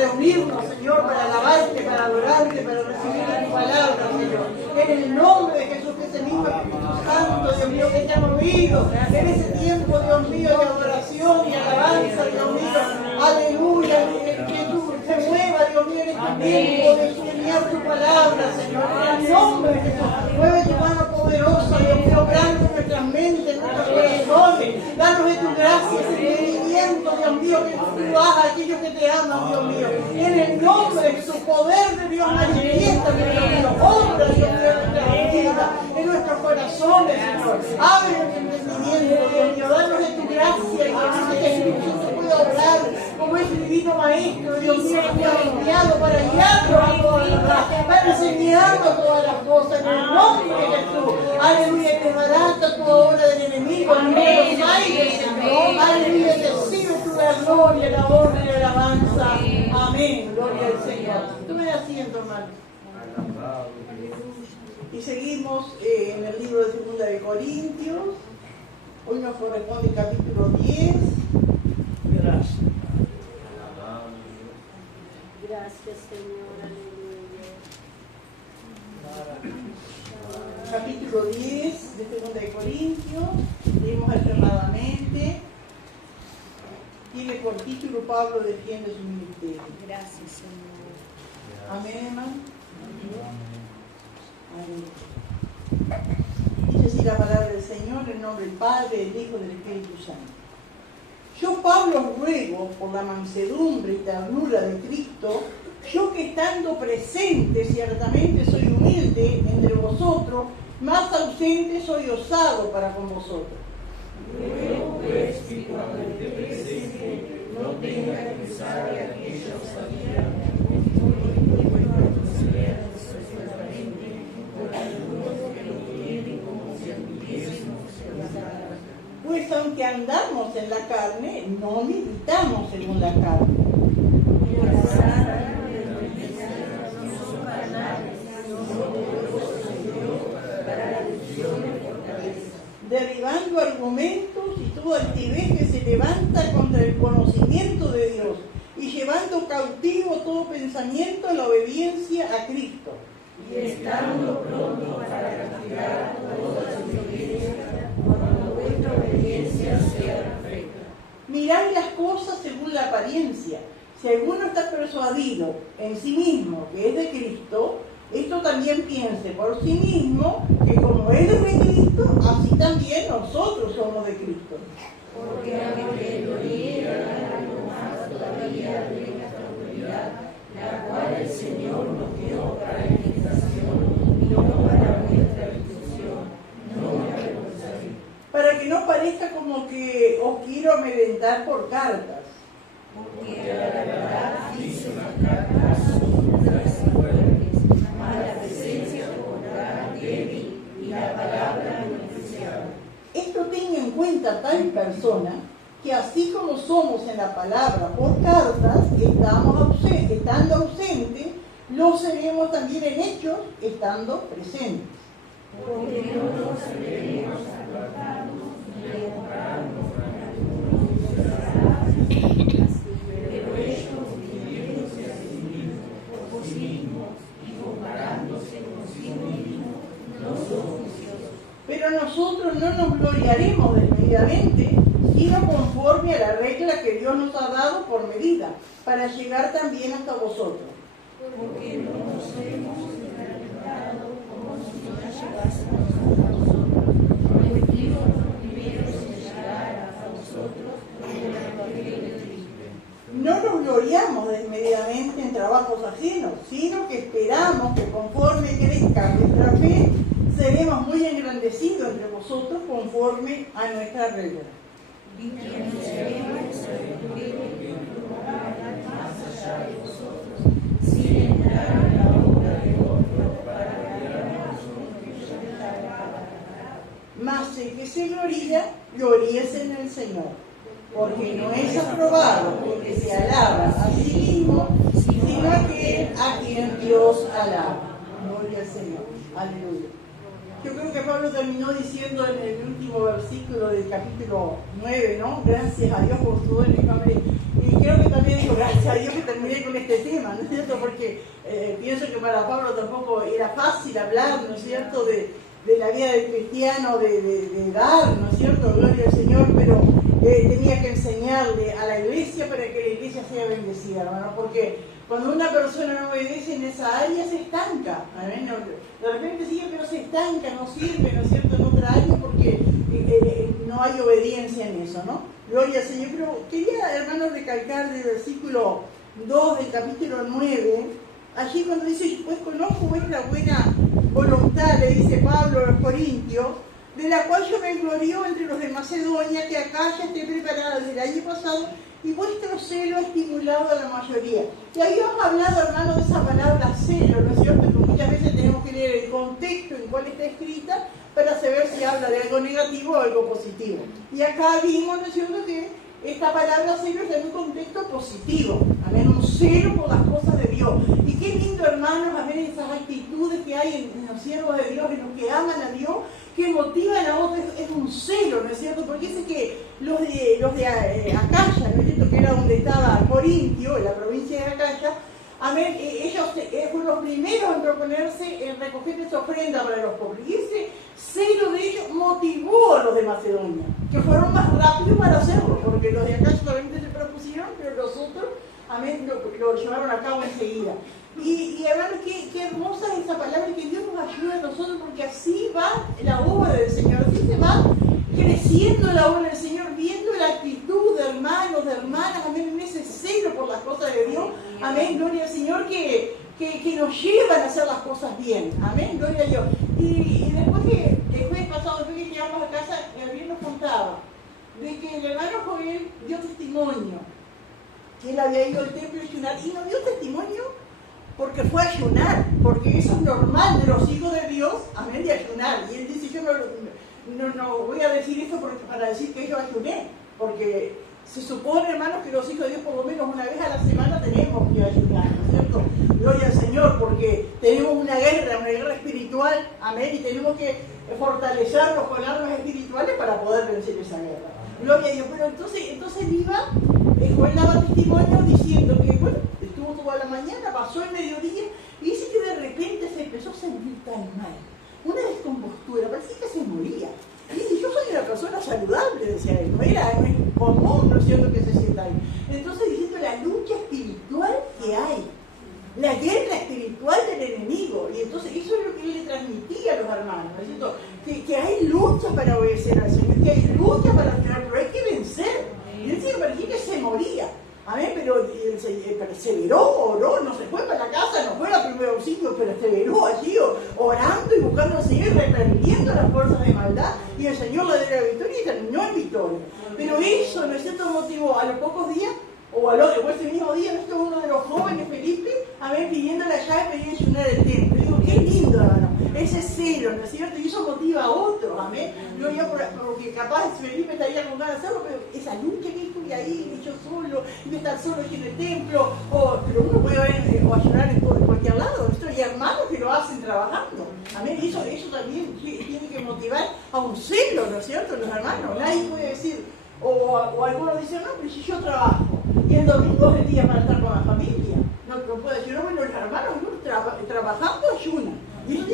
reunirnos, Señor, para alabarte, para adorarte, para recibir tu palabra, Señor. En el nombre de Jesús, que ese mismo Espíritu Santo, Dios mío, que te ha movido en ese tiempo, Dios mío, de adoración y alabanza, Dios mío. Aleluya, que tú te mueva, Dios mío, en este tiempo de estudiar tu palabra, Señor. En el nombre de Jesús, mueve tu mano poderosa, Dios mío, obrando en nuestras mentes, en nuestros corazones. Danos de tu gracia, ese entendimiento, Dios mío, que tú hagas a aquellos que te aman, Dios mío. En el nombre de Jesús, poder de Dios manifiesta, Dios mío, obra, Dios mío, en nuestras vidas, en nuestros corazones, Señor. Abre el entendimiento, Dios mío, danos de tu gracia, y que el Espíritu Santo pueda obrar como ese divino Maestro, Dios mío, que te ha enviado para guiarnos a toda la verdad, para enseñarnos todas las cosas, en el nombre de Jesús. Aleluya, te barata toda obra del enemigo, en los aires, Señor. Aleluya, te sirve tu la gloria, la honra y la alabanza. Amén, gloria al Señor. Tomen asiento, hermano. Y seguimos en el libro de 2 de Corintios. Hoy nos corresponde el capítulo 10. Gracias. Gracias, Señor. Aleluya. Capítulo 10 de 2 de Corintios. Leemos alternadamente. Tiene por título Pablo defiende su ministerio. Gracias, Señor. Amén, hermano. Amén. Dice así la palabra del Señor, en nombre del Padre, del Hijo y del Espíritu Santo. Yo, Pablo, ruego por la mansedumbre y ternura de Cristo, yo que estando presente ciertamente soy humilde entre vosotros, más ausente soy osado para con vosotros. Ruego pues que cuando esté presente no tenga que usar de aquella osadía y proceder sucesivamente por algunos que lo tienen como si anduviésemos en Pues aunque andamos en la carne, no militamos según la carne. Derribando argumentos y toda altivez que se levanta contra el conocimiento de Dios y llevando cautivo todo pensamiento a la obediencia a Cristo. y estando pronto para castigar toda desobediencia cuando vuestra obediencia sea perfecta. Mirad las cosas según la apariencia. Si alguno está persuadido en sí mismo que es de Cristo, esto también piense por sí mismo que como Él es de Cristo, así también nosotros somos de Cristo. Porque aunque lo diera algo más todavía de nuestra autoridad, la cual el Señor nos dio para edificación y no para nuestra discusión, no me avergonzaré. Para que no parezca como que os quiero amedrentar por cartas. Porque a la verdad dice las cartas son duras y fuertes, mas la presencia corporal débil y la palabra beneficiada. Esto tenga en cuenta tal persona que así como somos en la palabra por cartas, estando ausentes, lo seremos también en hechos, estando presentes. Porque no nos atreveremos a apartarnos ni a compararnos pero ellos viviéndose a sí mismos, por sí mismos y comparándose consigo mismos, no son juiciosos. Pero nosotros no nos gloriaremos desmedidamente, sino conforme a la regla que Dios nos ha dado por medida, para llegar también hasta vosotros. Porque no nos hemos calentado como si no llegásemos hasta vosotros, pues fuimos los primeros en llegar hasta vosotros en el Evangelio de Cristo. No nos gloriamos desmedidamente en trabajos ajenos, sino que esperamos que conforme crezca nuestra fe, seremos muy engrandecidos entre vosotros conforme a nuestra regla. Y que anunciaremos el Evangelio más allá de vosotros, sin entrar en la obra de otro para gloriarnos nosotros ya. Mas el que se gloríese en el Señor, porque no es aprobado el que se alaba a sí mismo, sino aquel a quien Dios alaba. Gloria al Señor. Aleluya. Yo creo que Pablo terminó diciendo en el último versículo del capítulo 9, ¿no? Gracias a Dios por su don y creo que también digo, gracias a Dios que terminé con este tema, ¿no es cierto? Porque pienso que para Pablo tampoco era fácil hablar, ¿no es cierto?, de la vida del cristiano, de dar, ¿no es cierto?, gloria al Señor, pero tenía que enseñarle a la iglesia para que la iglesia sea bendecida, hermano, porque cuando una persona no obedece en esa área se estanca, ¿amén? De repente sigue, pero se estanca, no sirve, ¿no es cierto?, en otra área porque no hay obediencia en eso, ¿no? Gloria al Señor. Pero quería, hermanos, recalcar del versículo 2 del capítulo 9, allí cuando dice, pues conozco vuestra buena voluntad, le dice Pablo a los Corintios, de la cual yo me glorío entre los de Macedonia, que acá ya esté preparada desde el año pasado, y vuestro celo ha estimulado a la mayoría. Y ahí hemos hablado, hermano, de esa palabra celo, ¿no es cierto? Que muchas veces tenemos que leer el contexto en cual está escrita para saber si habla de algo negativo o algo positivo. Y acá vimos, ¿no es cierto?, que esta palabra celo está en un contexto positivo, amén, un celo por las cosas de Dios. Y qué lindo, hermanos, a ver esas actitudes que hay en los siervos de Dios, en los que aman a Dios, que motivan a otros, es un celo, ¿no es cierto? Porque dice que los de Acaya, ¿no es cierto?, que era donde estaba Corintio, en la provincia de Acaya, amén, ellos fueron los primeros en proponerse en recoger esa ofrenda para los pobres. Y ese celo de ellos motivó a los de Macedonia, que fueron más rápidos para hacerlo, porque los de Acaya solamente se propusieron, pero los otros, amén, lo llevaron a cabo enseguida. Y hermanos, qué hermosa es esa palabra, que Dios nos ayude a nosotros, porque así va la obra del Señor, así se va creciendo la obra del Señor, viendo la actitud de hermanos, de hermanas, amén, en ese celo por las cosas de Dios, amén, gloria al Señor, que nos llevan a hacer las cosas bien, amén, gloria a Dios. Y después que el jueves pasado, después que llegamos a casa, Gabriel nos contaba de que el hermano Joel dio testimonio, que él había ido al templo a ayunar, y no dio testimonio porque fue a ayunar, porque eso es normal de los hijos de Dios, amén, de ayunar. Y él dice, yo no voy a decir esto para decir que yo ayuné, porque se supone, hermanos, que los hijos de Dios por lo menos una vez a la semana tenemos que ayunar, ¿no es cierto? Gloria al Señor, porque tenemos una guerra espiritual, amén, y tenemos que fortalecernos con armas espirituales para poder vencer esa guerra. Gloria a Dios. Pero entonces iba, Joel daba testimonio diciendo que, bueno, estuvo toda la mañana, pasó el mediodía, y dice que de repente se empezó a sentir tan mal, una descompostura, parecía que se moría. Y dice, yo soy una persona saludable, decía él, no es común, ¿no es cierto?, que se sienta ahí. Entonces diciendo la lucha espiritual que hay, la guerra espiritual del enemigo, y entonces eso es lo que él le transmitía a los hermanos, ¿no es cierto?, que hay lucha para obedecer al Señor, que hay lucha para ayudar, pero hay que vencer. Y él decía que parecía que se moría. Amén, pero perseveró, oró, no se fue para la casa, no fue a primer auxilio, pero perseveró allí orando y buscando al Señor, reprendiendo las fuerzas de maldad, y el Señor le dio la victoria y terminó en victoria. Pero eso, ¿no es cierto?, motivó a los pocos días, o ese mismo día, ¿no es cierto?, uno de los jóvenes, Felipe, amén, pidiendo la llave para ir a ayunar el templo. Digo, qué lindo, hermano, ese celo, ¿no es cierto?, y eso motiva a otros, amén. Yo porque capaz Felipe estaría con ganas de hacerlo, pero esa lucha que estuve ahí, y yo solo, y estar solo aquí en el templo, pero uno puede ver o ayunar en cualquier lado, ¿no? Hay hermanos que lo hacen trabajando, amén, y eso también tiene que motivar a un celo, ¿no es cierto?, los hermanos. Nadie puede decir, o algunos dicen, no, pero si yo trabajo, y el domingo es el día para estar con la familia, no puede decir, no, bueno, los hermanos trabajando ayunan. Y eso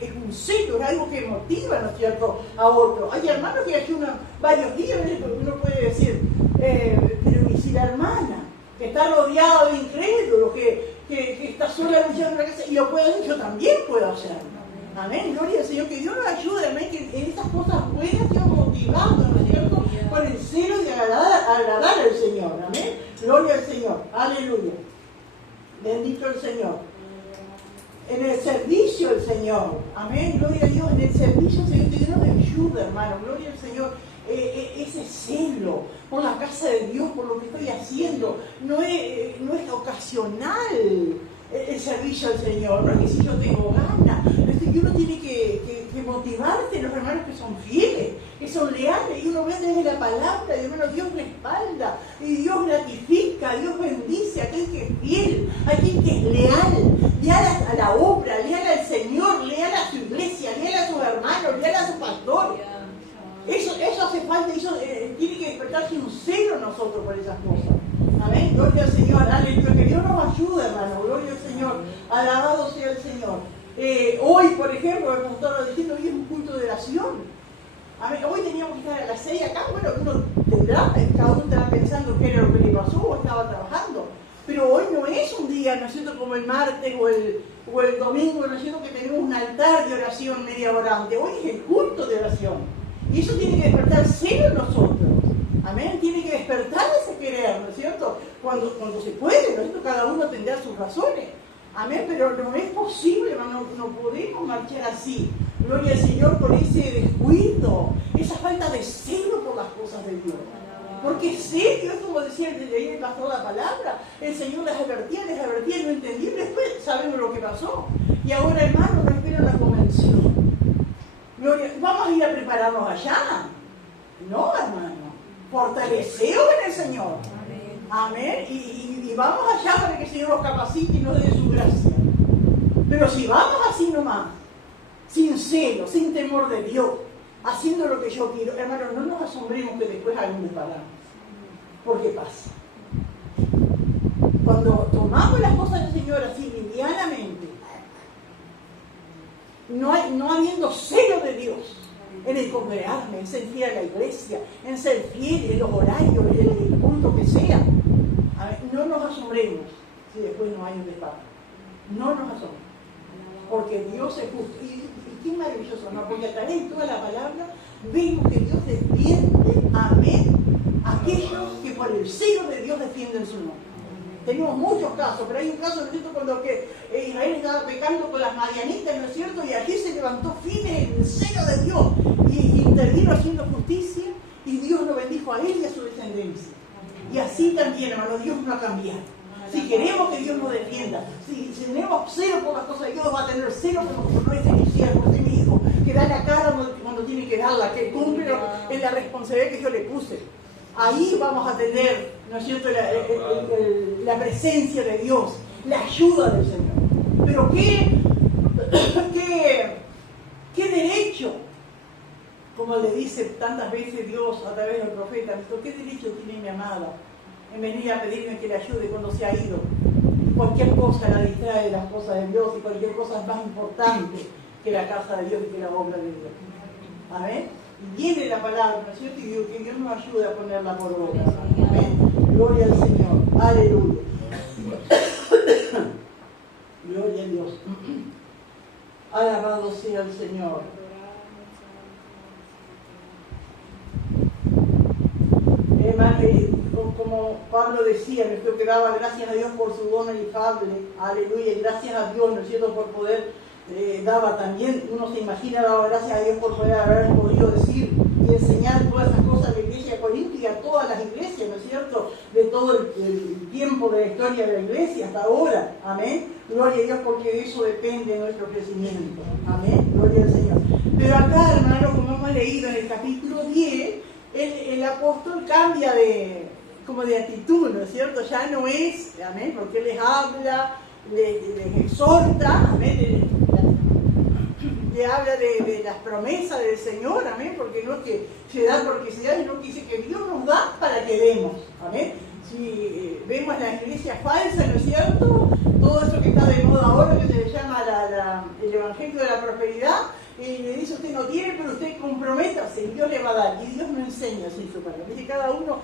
es un celo, es algo que motiva, ¿no es cierto?, a otro. Hay hermanos que ayunan varios días, uno puede decir, pero ¿y si la hermana, que está rodeada de incrédulos, que está sola luchando en la casa, y lo puede hacer, yo también puedo hacerlo? Amén, gloria al Señor, que Dios nos ayude, amén, que en estas cosas buenas Dios motivando, ¿no es cierto?, con el celo de agradar al Señor, amén, gloria al Señor, aleluya, bendito el Señor. En el servicio del Señor, amén, gloria a Dios, en el servicio del Señor, que Dios nos ayuda, hermano, gloria al Señor. Ese celo por la casa de Dios, por lo que estoy haciendo, no es ocasional el servicio al Señor, no es que si yo tengo ganas, es que uno tiene que motivarse, los hermanos que son fieles, que son leales, y uno ve desde la palabra, y hermano, Dios respalda, y Dios gratifica, Dios bendice a aquel que es fiel, a aquel que es leal a la obra, leal al Señor, leal a su iglesia, leal a sus hermanos, leal a sus pastores. Eso hace falta, eso tiene que despertarse un celo en nosotros por esas cosas. Amén, gloria al Señor, aleluya, que Dios nos ayude, hermano, gloria al Señor, alabado sea el Señor. Hoy, por ejemplo, el pastor lo diciendo, hoy es un culto de oración. Amén. Hoy teníamos que estar a las 6 acá, bueno, uno tendrá, cada uno estará pensando qué era lo que le pasó o estaba trabajando. Pero hoy no es un día, ¿no es cierto?, como el martes o el domingo, ¿no es cierto?, que tenemos un altar de oración media hora antes. Hoy es el culto de oración. Y eso tiene que despertar celo en nosotros. Amén. Tiene que despertar ese querer, ¿no es cierto? Cuando se puede, ¿no es cierto?, cada uno tendrá sus razones. Amén, pero no es posible, no podemos marchar así. Gloria al Señor por ese descuido, esa falta de celo por las cosas de Dios. Porque serio, es como decía el pastor la palabra, el Señor les advertía, no entendí, después sabemos lo que pasó. Y ahora, hermano, no esperan la convención. Gloria, vamos a ir a prepararnos allá. No, hermano, fortaleceos en el Señor. Amén. Y vamos allá para que el Señor nos capacite y nos dé su gracia. Pero si vamos así nomás, sin celo, sin temor de Dios, haciendo lo que yo quiero, hermano, no nos asombremos que después hay un disparate. Porque pasa. Cuando tomamos las cosas del Señor así livianamente, no habiendo celo de Dios, en el congregarme, en ser fiel a la iglesia, en ser fiel en los horarios, en el culto que sea, no nos asombremos si después no hay un disparate. No nos asombremos. Porque Dios es justo. Y qué maravilloso, ¿no? Porque a través de toda la palabra vemos que Dios defiende, amén, a aquellos que por el celo de Dios defienden su nombre. Tenemos muchos casos, pero hay un caso, ¿no es cierto?, cuando Israel estaba pecando con las madianitas, ¿no es cierto?, y aquí se levantó firme en el celo de Dios y intervino haciendo justicia, y Dios lo bendijo a él y a su descendencia. Y así también, hermano, Dios no ha cambiado. Si queremos que Dios nos defienda, si tenemos celo por las cosas de Dios, va a tener celo por nuestra siervo, por mi hijo, que da la cara cuando tiene que darla, que cumple en la responsabilidad que yo le puse. Ahí vamos a tener, ¿no es cierto?, la presencia de Dios, la ayuda del Señor. Pero qué derecho, como le dice tantas veces Dios a través del profeta, ¿qué derecho tiene mi amada en venir a pedirme que le ayude cuando se ha ido? Cualquier cosa la distrae de las cosas de Dios y cualquier cosa es más importante que la casa de Dios y que la obra de Dios. Amén. Y viene la palabra, ¿no es cierto? Y digo que Dios nos ayude a ponerla por obra. Amén. Gloria al Señor. Aleluya. Gloria a Dios. Alabado sea el Señor. Como Pablo decía, ¿no es cierto?, que daba gracias a Dios por su don inefable, aleluya, y gracias a Dios, ¿no es cierto?, por poder, daba también, uno se imagina, daba gracias a Dios por poder haber podido decir y enseñar todas esas cosas a la iglesia de Corinto y a todas las iglesias, ¿no es cierto?, de todo el tiempo de la historia de la iglesia hasta ahora, amén, gloria a Dios, porque de eso depende nuestro crecimiento, amén, gloria al Señor. Pero acá, hermano, como hemos leído en el capítulo 10, el apóstol cambia de actitud, ¿no es cierto? Ya no es, amén, porque él les habla, les exhorta, amén, le habla de las promesas del Señor, amén, porque no es que se da porque se da, sino que dice que Dios nos da para que demos, amén. Si vemos las iglesias falsas, ¿no es cierto?, todo eso que está de moda ahora, que se le llama el evangelio de la prosperidad, y le dice: usted no tiene, pero usted comprométase, y Dios le va a dar. Y Dios no enseña así su palabra. Dice cada uno,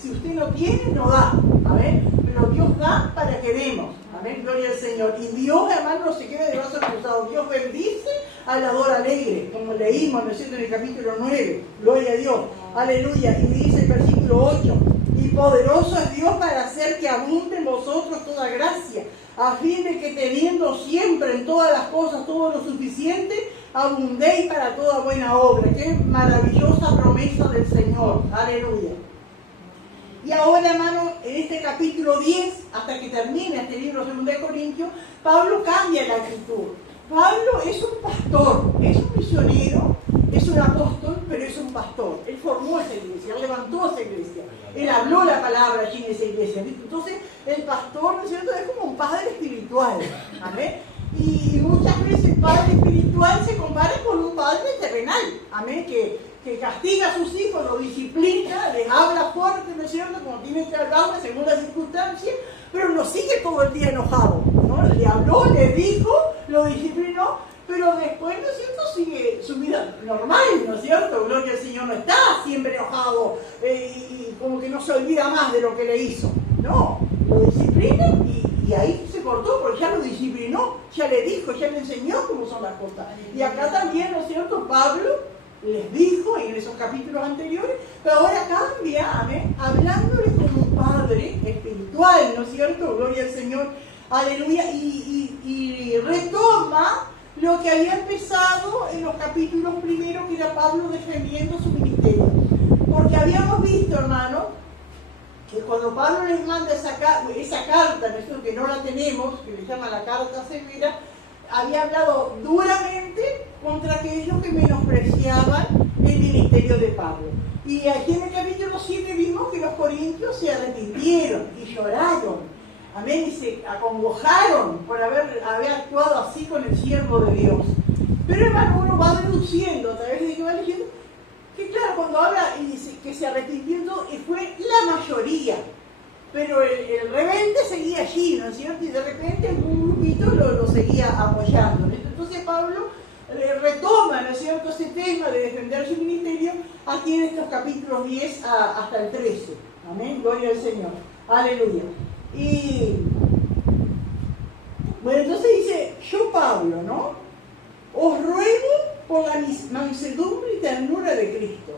si usted no tiene, no da, ¿amén? Pero Dios da para que demos, amén, gloria al Señor. Y Dios, hermano, no se queda de brazos cruzados. Dios bendice al dador alegre, como leímos, ¿no es cierto?, en el capítulo 9, gloria a Dios, aleluya. Y dice el versículo 8: y poderoso es Dios para hacer que abunde en vosotros toda gracia, a fin de que teniendo siempre en todas las cosas todo lo suficiente, abundéis para toda buena obra. Qué maravillosa promesa del Señor, aleluya. Y ahora, hermano, en este capítulo 10, hasta que termine este libro 2 de Corintios, Pablo cambia la actitud. Pablo es un pastor, es un misionero, es un apóstol, pero es un pastor. Él formó esa iglesia, él levantó esa iglesia, él habló la palabra allí en esa iglesia. Entonces, el pastor, ¿no es cierto?, es como un padre espiritual, amén. Y muchas veces el padre espiritual se compara con un padre terrenal, amén, que que castiga a sus hijos, los disciplina, les habla fuerte, ¿no es cierto?, como tiene que hablarle según las circunstancias, pero no sigue todo el día enojado, ¿no? Le habló, le dijo, lo disciplinó, pero después, ¿no es cierto?, sigue su vida normal, ¿no es cierto? Gloria al Señor, no está siempre enojado y como que no se olvida más de lo que le hizo. No, lo disciplina y ahí se cortó, porque ya lo disciplinó, ya le dijo, ya le enseñó cómo son las cosas. Y acá también, ¿no es cierto?, Pablo les dijo en esos capítulos anteriores, pero ahora cambia, amén, hablándoles como un padre espiritual, ¿no es cierto? Gloria al Señor, aleluya, y retoma lo que había empezado en los capítulos primeros, que era Pablo defendiendo su ministerio. Porque habíamos visto, hermano, que cuando Pablo les manda esa carta, ¿no es cierto?, que no la tenemos, que le llama la carta severa, había hablado duramente contra aquellos que menospreciaban el ministerio de Pablo. Y aquí en el capítulo 7 vimos que los corintios se arrepintieron y lloraron, amén, y se acongojaron por haber actuado así con el siervo de Dios. Pero hermano, uno va deduciendo a través de que va leyendo, que claro, cuando habla y dice que se arrepintiendo fue la mayoría, pero el rebelde seguía allí, ¿no es cierto? Y de repente un grupito lo seguía apoyando. Entonces Pablo retoma, ¿no es cierto?, ese tema de defender su ministerio aquí en estos capítulos 10 hasta el 13. Amén, gloria al Señor. Aleluya. Y bueno, entonces dice, yo Pablo, ¿no?, os ruego por la mansedumbre y ternura de Cristo.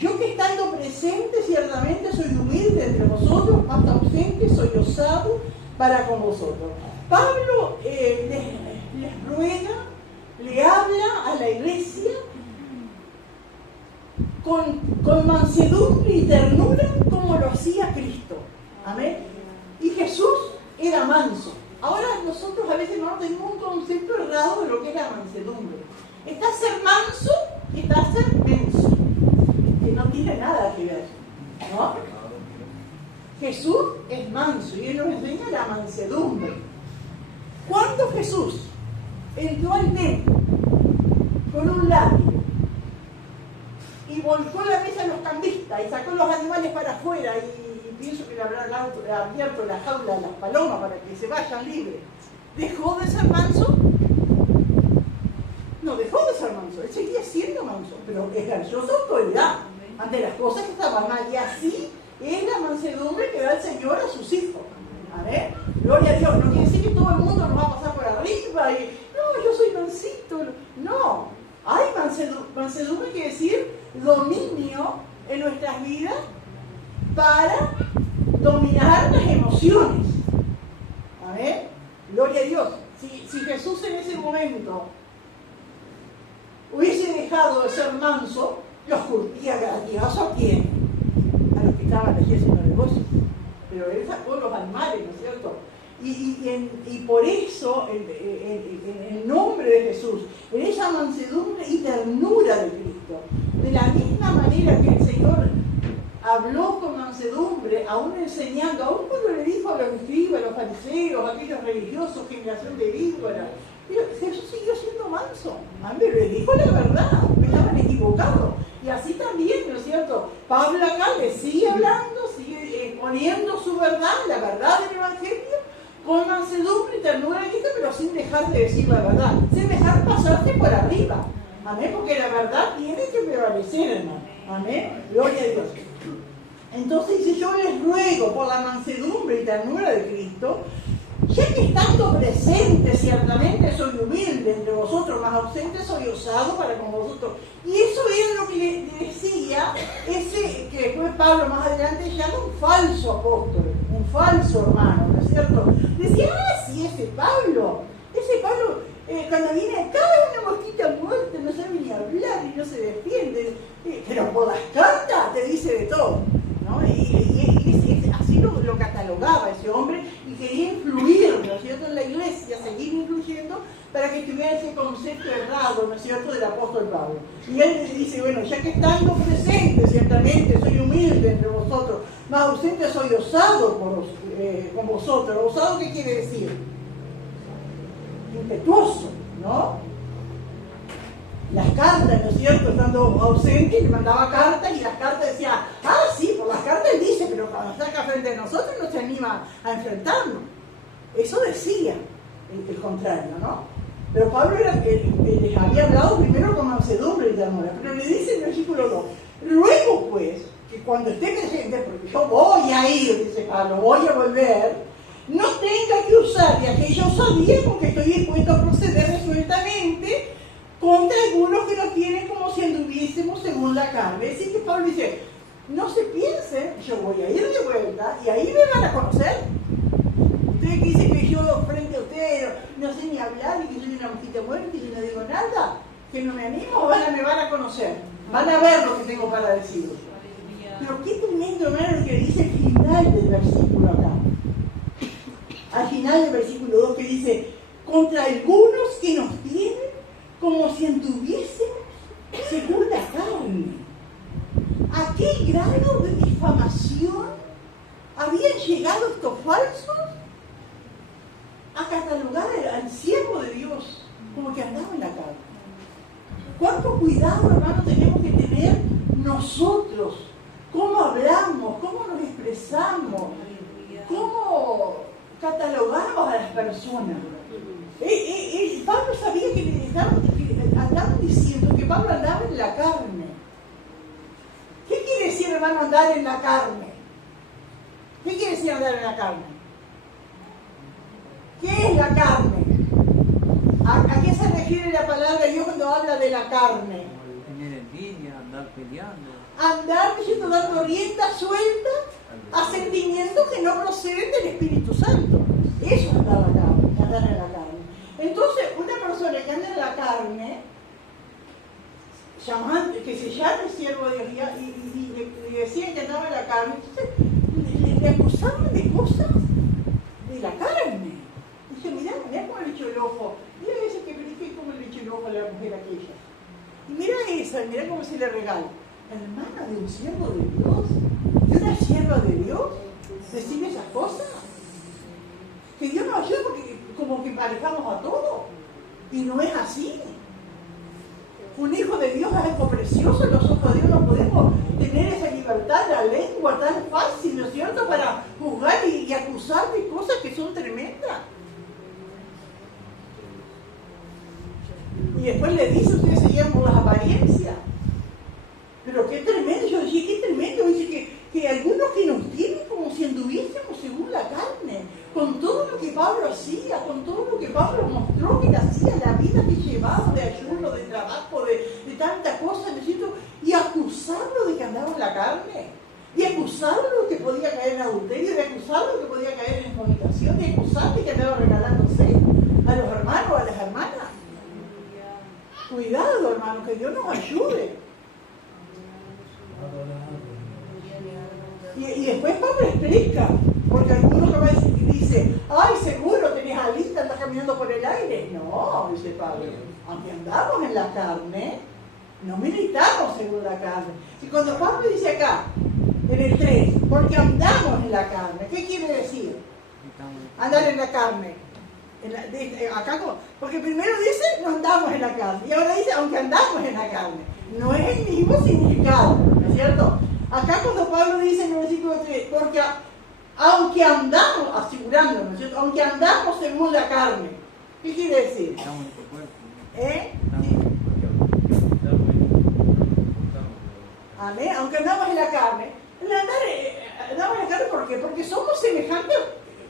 Yo que estando presente ciertamente soy humilde entre vosotros, más ausente soy osado para con vosotros. Pablo les ruega, le habla a la iglesia con mansedumbre y ternura como lo hacía Cristo. Amén. Y Jesús era manso. Ahora nosotros a veces no tenemos un concepto errado de lo que es la mansedumbre. Está ser manso y está ser menso, que no tiene nada que ver, ¿no? Jesús es manso y Él nos enseña la mansedumbre. Cuando Jesús entró al templo con un látigo y volcó la mesa a los cambistas y sacó los animales para afuera y pienso que le habrá abierto la jaula a las palomas para que se vayan libres, ¿dejó de ser manso? No dejó de ser manso, él seguía siendo manso, pero ejerció su autoridad ante las cosas que estaban mal, y así es la mansedumbre que da el Señor a sus hijos. Amén. Gloria a Dios. No quiere decir que todo el mundo nos va a pasar por arriba y no, yo soy mansito. No, hay mansedumbre, quiere decir dominio en nuestras vidas para dominar las emociones. Amén. Gloria a Dios. Si Jesús en ese momento hubiese dejado de ser manso, los curtía gratiazo a quién, a los que estaban allí haciendo negocios. Pero él sacó los animales, ¿no es cierto? Y por eso, en el nombre de Jesús, en esa mansedumbre y ternura de Cristo, de la misma manera que el Señor habló con mansedumbre, aún enseñando, aún cuando le dijo a los escribas, a los fariseos, a aquellos religiosos, generación de víboras, Jesús siguió siendo manso, pero le dijo la verdad, que estaban equivocados. Y así también, ¿no es cierto? Pablo acá le sigue hablando, sigue poniendo su verdad, la verdad del Evangelio, con mansedumbre y ternura de Cristo, pero sin dejar de decir la verdad, sin dejar pasarte por arriba. Amén, porque la verdad tiene que prevalecer, hermano. Amén, gloria a Dios. Entonces dice, yo les ruego por la mansedumbre y ternura de Cristo, ya que estando presente ciertamente soy humilde entre vosotros, más ausente soy osado para con vosotros. Y eso es lo que le decía ese que después Pablo más adelante llama un falso apóstol, un falso hermano, ¿no es cierto? Decía, sí, ese Pablo, cuando viene acá una mosquita muerta, no sabe ni hablar y no se defiende, pero por las cartas te dice de todo, ¿no? Y así lo catalogaba ese hombre y quería influir, ¿no es cierto?, en la iglesia, seguir influyendo para que tuviera ese concepto errado, ¿no es cierto?, del apóstol Pablo. Y él le dice, bueno, ya que estando presente, ciertamente soy humilde entre vosotros, más ausente soy osado con vosotros. ¿Osado qué quiere decir? Impetuoso, ¿no? las cartas, ¿no es cierto? Estando ausente, le mandaba cartas y las cartas decían, ah, sí, por las cartas él dice, pero cuando está acá frente a nosotros no se anima a enfrentarnos. Eso decía el contrario, ¿no? Pero Pablo era el que les había hablado primero con mansedumbre y ternura, pero le dice en el versículo 2, luego pues, que cuando esté presente, porque yo voy a ir, dice Pablo, voy a volver, no tenga que usar de aquella osadía con que estoy dispuesto a proceder resueltamente contra algunos que nos tienen como si anduviésemos según la carne. Es decir, que Pablo dice, no se piensen, yo voy a ir de vuelta y ahí me van a conocer. Ustedes que dicen que yo frente a ustedes no sé ni hablar y que soy una mosquita muerta y no digo nada, que no me animo, me van a conocer, van a ver lo que tengo para decir. Pero qué tremendo, hermano, lo que dice al final del versículo acá. Al final del versículo 2 que dice, contra algunos que nos tienen como si anduviésemos según la carne. ¿A qué grado de difamación habían llegado estos falsos a catalogar al siervo de Dios como que andaba en la carne? ¿Cuánto cuidado, hermano, tenemos que tener nosotros? ¿Cómo hablamos? ¿Cómo nos expresamos? ¿Cómo catalogamos a las personas? Pablo sabía que andaban diciendo que Pablo andaba en la carne. ¿Qué quiere decir, hermano, andar en la carne? ¿Qué quiere decir andar en la carne? ¿Qué es la carne? ¿A qué se refiere la palabra de Dios cuando habla de la carne? Tener envidia, andar peleando. Andar dando rienda suelta a sentimientos que no proceden del Espíritu Santo. Eso es andar en la carne. Entonces, una persona que anda en la carne, que se llama siervo de Dios y le decían que andaba en la carne, entonces le acusaban de cosas de la carne. Dice, mirá cómo le echó el ojo. Mira ese que verifique cómo le echó el ojo a la mujer aquella. Y mira esa, mirá cómo se le regala. Hermana de un siervo de Dios, de una sierva de Dios, decir esas cosas. Que Dios nos ayude porque como que parejamos a todo. Y no es así. Un hijo de Dios es algo precioso, en los ojos de Dios no podemos tener esa libertad de la lengua tan fácil, ¿no es cierto?, para juzgar y acusar de cosas que son tremendas. Y después le dice, ustedes se llevan por las apariencias. Pero qué tremendo, yo decía, qué tremendo, dice que algunos que nos tienen como si anduviésemos según la carne, con todo lo que Pablo hacía, con todo lo que Pablo mostró que él hacía, la vida que llevaba de ayuno, de trabajo, de tanta cosa, necesito, y acusarlo de que andaba en la carne, y acusarlo de que podía caer en adulterio, de acusarlo de que podía caer en fornicación, de acusarlo de que andaba regalándose a los hermanos o a las hermanas. Cuidado, hermano, que Dios nos ayude. Y después Pablo explica, porque algunos dice, ay, seguro tenés alita, andas caminando por el aire. No, dice Pablo, aunque andamos en la carne, no militamos según la carne. Y cuando Pablo dice acá, en el 3, porque andamos en la carne, ¿qué quiere decir? Andar en la carne. Acá, porque primero dice, no andamos en la carne, y ahora dice, aunque andamos en la carne. No es el mismo significado, ¿no es cierto? Acá cuando Pablo dice en el versículo 3, porque aunque andamos, asegurándonos, ¿no es cierto?, aunque andamos según la carne, ¿qué quiere decir? Estamos en tu cuerpo. ¿Eh? Amén, aunque andamos en la carne. Andamos en la carne, ¿por qué? Porque somos semejantes,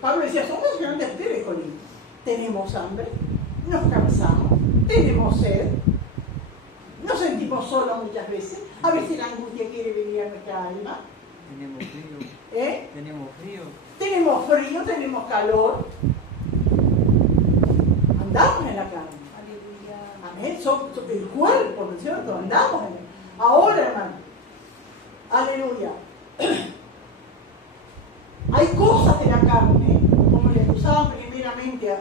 Pablo decía, somos semejantes a ustedes, Corintios. Tenemos hambre, nos cansamos, tenemos sed, nos sentimos solos muchas veces, a veces la angustia quiere venir a nuestra alma. Tenemos frío. Tenemos frío. frío, tenemos calor. Andamos en la carne. Amén. Somos el cuerpo, ¿no es cierto? Andamos en él. Ahora, hermano. Aleluya. Hay cosas de la carne, como le acusaban primeramente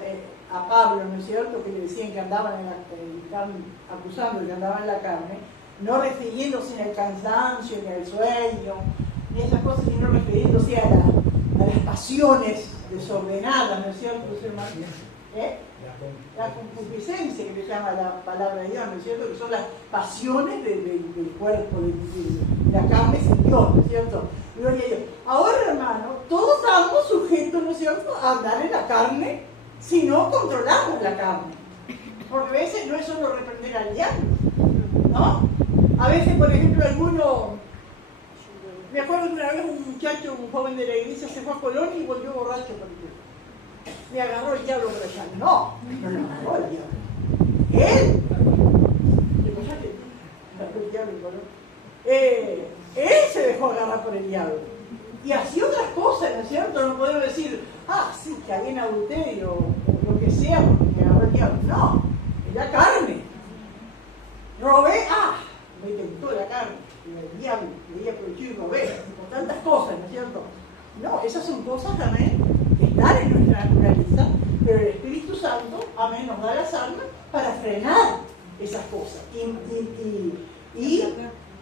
a Pablo, ¿no es cierto?, que le decían que andaban en la carne, acusando que andaban en la carne, no refiriéndose en el cansancio, ni al sueño, ni esas cosas, sino refiriéndose a las pasiones desordenadas, ¿no es cierto, hermano? ¿eh? La concupiscencia, que le llama la palabra de Dios, ¿no es cierto? Que son las pasiones del cuerpo, de la carne sin Dios, ¿no es cierto? Gloria a Dios. Ahora, hermano, todos estamos sujetos, ¿no es cierto?, a andar en la carne si no controlamos la carne. Porque a veces no es solo reprender al diablo, ¿no? A veces, por ejemplo, me acuerdo que una vez un muchacho, un joven de la iglesia, se fue a Colonia y volvió borracho por el diablo. Me agarró el diablo por allá. No lo agarró el diablo. Él. Él se dejó agarrar por el diablo. Y hacía otras cosas, ¿no es cierto? No podemos decir, sí, caí en adulterio o lo que sea porque me agarró el diablo. No, es la carne. Robé, me tentó la carne. El diablo le aprovechó y robé. Por tantas cosas, ¿no es cierto? No, esas son cosas también que están en nuestra naturaleza, pero el Espíritu Santo, amén, nos da las armas para frenar esas cosas y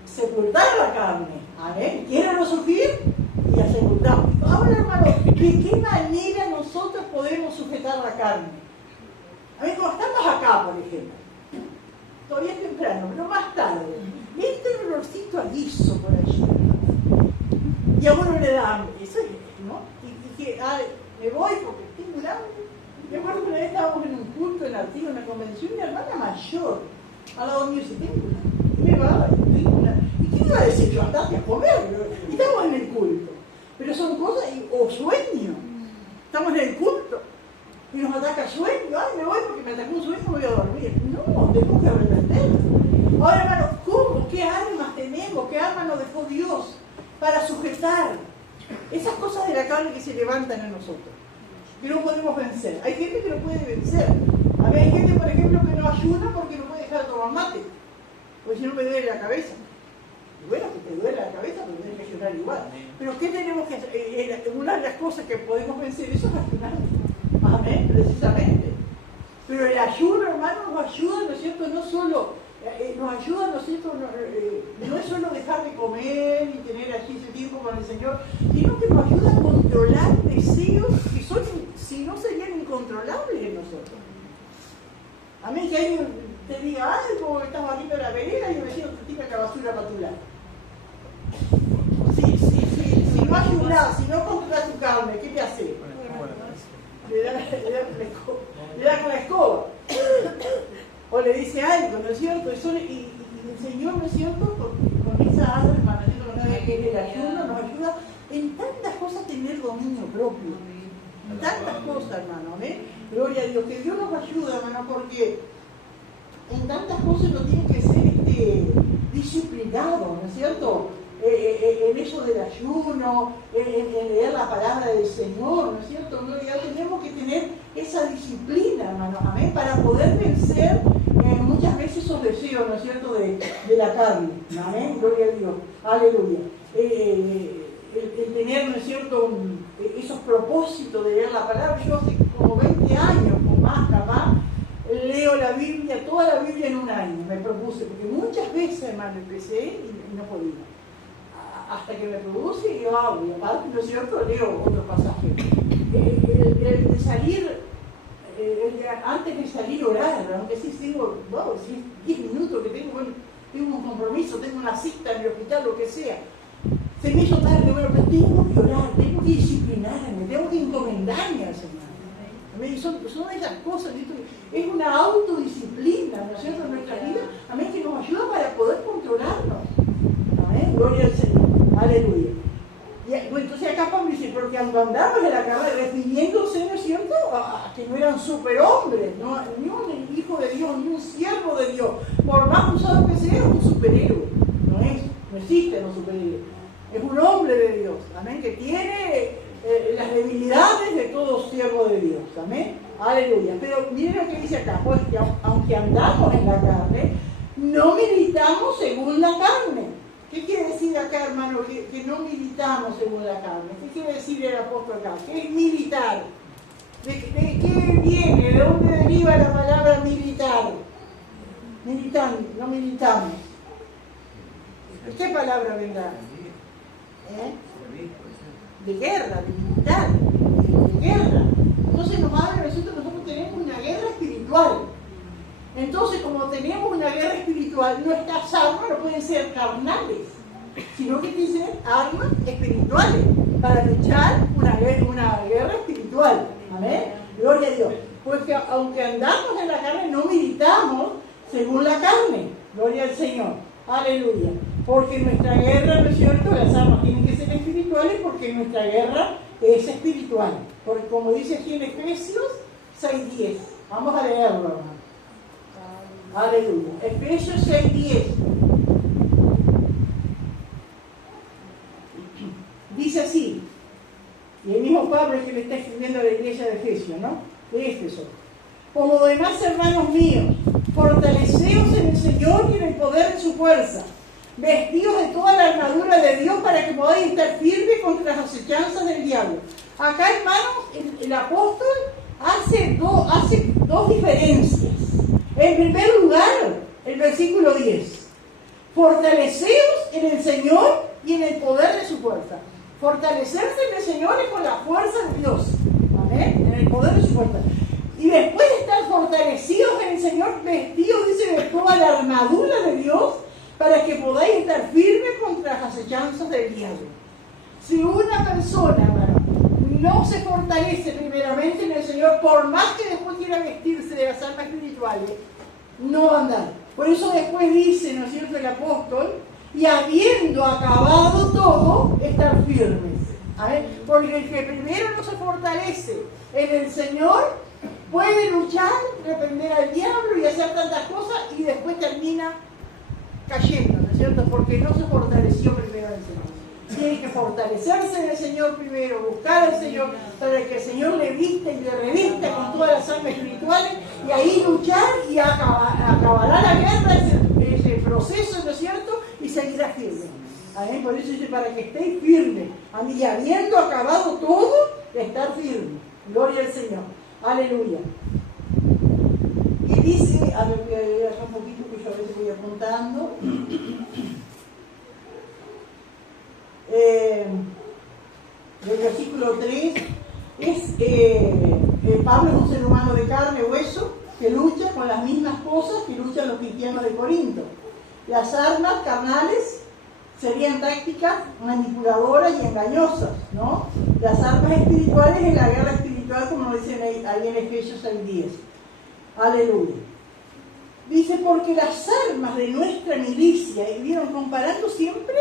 sepultar la carne, amén. Quiero sufrir y la sepultamos. Ahora, hermano, ¿de qué manera nosotros podemos sujetar la carne? Amén, cuando estamos acá, por ejemplo, todavía es temprano, pero más tarde, entra un olorcito a guiso por allí. Y a uno le da hambre, eso es, ¿no? Y dije, me voy porque tengo un hambre. Me acuerdo que una vez estábamos en un culto en Artigas, en una convención, y una hermana mayor, al lado mío, dice, tengo un hambre. Y me va, tengo una. ¿Y qué iba a decir yo? Andate a comer. Y estamos en el culto. Pero son cosas, o sueño. Estamos en el culto. Y nos ataca sueño. Me voy porque me atacó un sueño, me voy a dormir. No, tengo que arrepenter. Ahora, hermano, ¿cómo? ¿Qué armas tenemos? ¿Qué armas nos dejó Dios para sujetar esas cosas de la carne que se levantan en nosotros, que no podemos vencer? Hay gente que no puede vencer. A mí hay gente, por ejemplo, que no ayuna porque no puede dejar de tomar mate, porque si no me duele la cabeza. Y bueno, que te duele la cabeza, pero tienes que ayunar igual. Pero ¿qué tenemos que hacer? Una de las cosas que podemos vencer, eso es ayunar. Amén, precisamente. Pero el ayuno, hermano, nos ayuda, ¿no es cierto? No solo nos ayuda, ¿no es cierto? No es solo dejar de comer y tener allí ese tiempo con el Señor, sino que nos ayuda a controlar deseos que son, si no, serían incontrolables en nosotros. A mí que alguien te diga algo, estás bajito de la vereda y un vecino te tira la basura para tu lado. Si no ayudas, si no controlas tu carne, ¿qué te hace? Le da con la escoba. O le dice algo, ¿no es cierto? Y el Señor, ¿no es cierto? Con esa alma, ¿no es cierto? Que el ayuno nos ayuda en tantas cosas tener dominio propio. En tantas cosas, hermano, ¿eh? Gloria a Dios. Que Dios nos ayuda, hermano, porque en tantas cosas uno tiene que ser disciplinado, ¿no es cierto? En eso del ayuno, en leer la palabra del Señor, ¿no es cierto? Ya tenemos que tener esa disciplina, hermano, amén, para poder vencer muchas veces esos deseos, ¿no es cierto?, de la carne, amén, gloria a Dios, aleluya. El tener, ¿no es cierto?, esos propósitos de leer la palabra. Yo hace como 20 años, o más, capaz, leo la Biblia, toda la Biblia en un año, me propuse, porque muchas veces, hermano, empecé y no podía. Hasta que me produce y yo hablo, y aparte, ¿no es cierto?, leo otro pasaje. El de salir, antes de salir a orar, aunque sí tengo, si 10 minutos que tengo, bueno, tengo un compromiso, tengo una cita en el hospital, lo que sea, se me hizo tarde, bueno, pero tengo que orar, tengo que disciplinarme, tengo que encomendarme al Señor. Son esas cosas, es una autodisciplina, ¿no es cierto?, en nuestra vida, amén, que nos ayuda para poder controlarnos. Amén, gloria al Señor. Aleluya. Y entonces acá Pablo dice, porque cuando andamos en la carrera refiriéndose, ¿no es cierto?, a que no eran superhombres, ¿no? Ni un hijo de Dios, ni un siervo de Dios, por más usado que sea, es un superhéroe. No existen los superhéroes. Es un hombre de Dios, amén, que tiene las debilidades de todo siervo de Dios, amén. Aleluya. Pero miren lo que dice acá, pues que aunque andamos en la carne, no militamos según la carne. ¿Qué quiere decir acá, hermano, que no militamos según la carne? ¿Qué quiere decir el apóstol acá? ¿Qué es militar? ¿De qué viene? ¿De dónde deriva la palabra militar? No militamos. ¿Qué palabra vendrá? De guerra, de militar, de guerra. Entonces nos habla, nosotros tenemos espiritual, nuestras armas no pueden ser carnales, sino que tienen que ser armas espirituales para luchar una guerra espiritual. Amén. Gloria a Dios. Porque aunque andamos en la carne, no militamos según la carne. Gloria al Señor. Aleluya. Porque nuestra guerra, ¿no es cierto? Las armas tienen que ser espirituales porque nuestra guerra es espiritual. Porque como dice aquí en Efesios 6:10. Vamos a leerlo, hermano. Aleluya. Efesios 6:10. Dice así. Y el mismo Pablo es que le está escribiendo a la iglesia de Efesios, ¿no? De Éfeso. Por lo demás, hermanos míos, fortaleceos en el Señor y en el poder de su fuerza, vestidos de toda la armadura de Dios para que podáis estar firmes contra las acechanzas del diablo. Acá, hermanos, el apóstol hace dos diferencias. En primer lugar, el versículo 10. Fortaleceos en el Señor y en el poder de su fuerza. Fortalecerse en el Señor es con la fuerza de Dios. Amén. En el poder de su fuerza. Y después de estar fortalecidos en el Señor, vestidos, dice, de toda la armadura de Dios, para que podáis estar firmes contra las acechanzas del diablo. Si una persona, hermano, no se fortalece primeramente en el Señor, por más que después quiera vestirse de las armas espirituales, no va a andar. Por eso después dice, ¿no es cierto?, el apóstol, y habiendo acabado todo, estar firmes. ¿Amén? Porque el que primero no se fortalece en el Señor, puede luchar, reprender al diablo y hacer tantas cosas, y después termina cayendo, ¿no es cierto? Porque no se fortaleció primero en el Señor. Tiene que fortalecerse en el Señor primero, buscar al Señor, para que el Señor le vista y le revista con todas las armas espirituales, y ahí luchar y acabará la guerra, ese proceso, ¿no es cierto? Y seguirá firme. Amén. Por eso dice, para que estéis firmes, y habiendo acabado todo, estar firmes. Gloria al Señor. Aleluya. Y dice, a ver, voy a leer acá un poquito, que yo a veces voy apuntando. El versículo 3 es Pablo es un ser humano de carne y hueso que lucha con las mismas cosas que luchan los cristianos de Corinto. Las armas carnales serían tácticas manipuladoras y engañosas, ¿no? Las armas espirituales en la guerra espiritual, como dicen ahí en Efesios 6:10. Aleluya. Dice, porque las armas de nuestra milicia, y vieron, comparando siempre,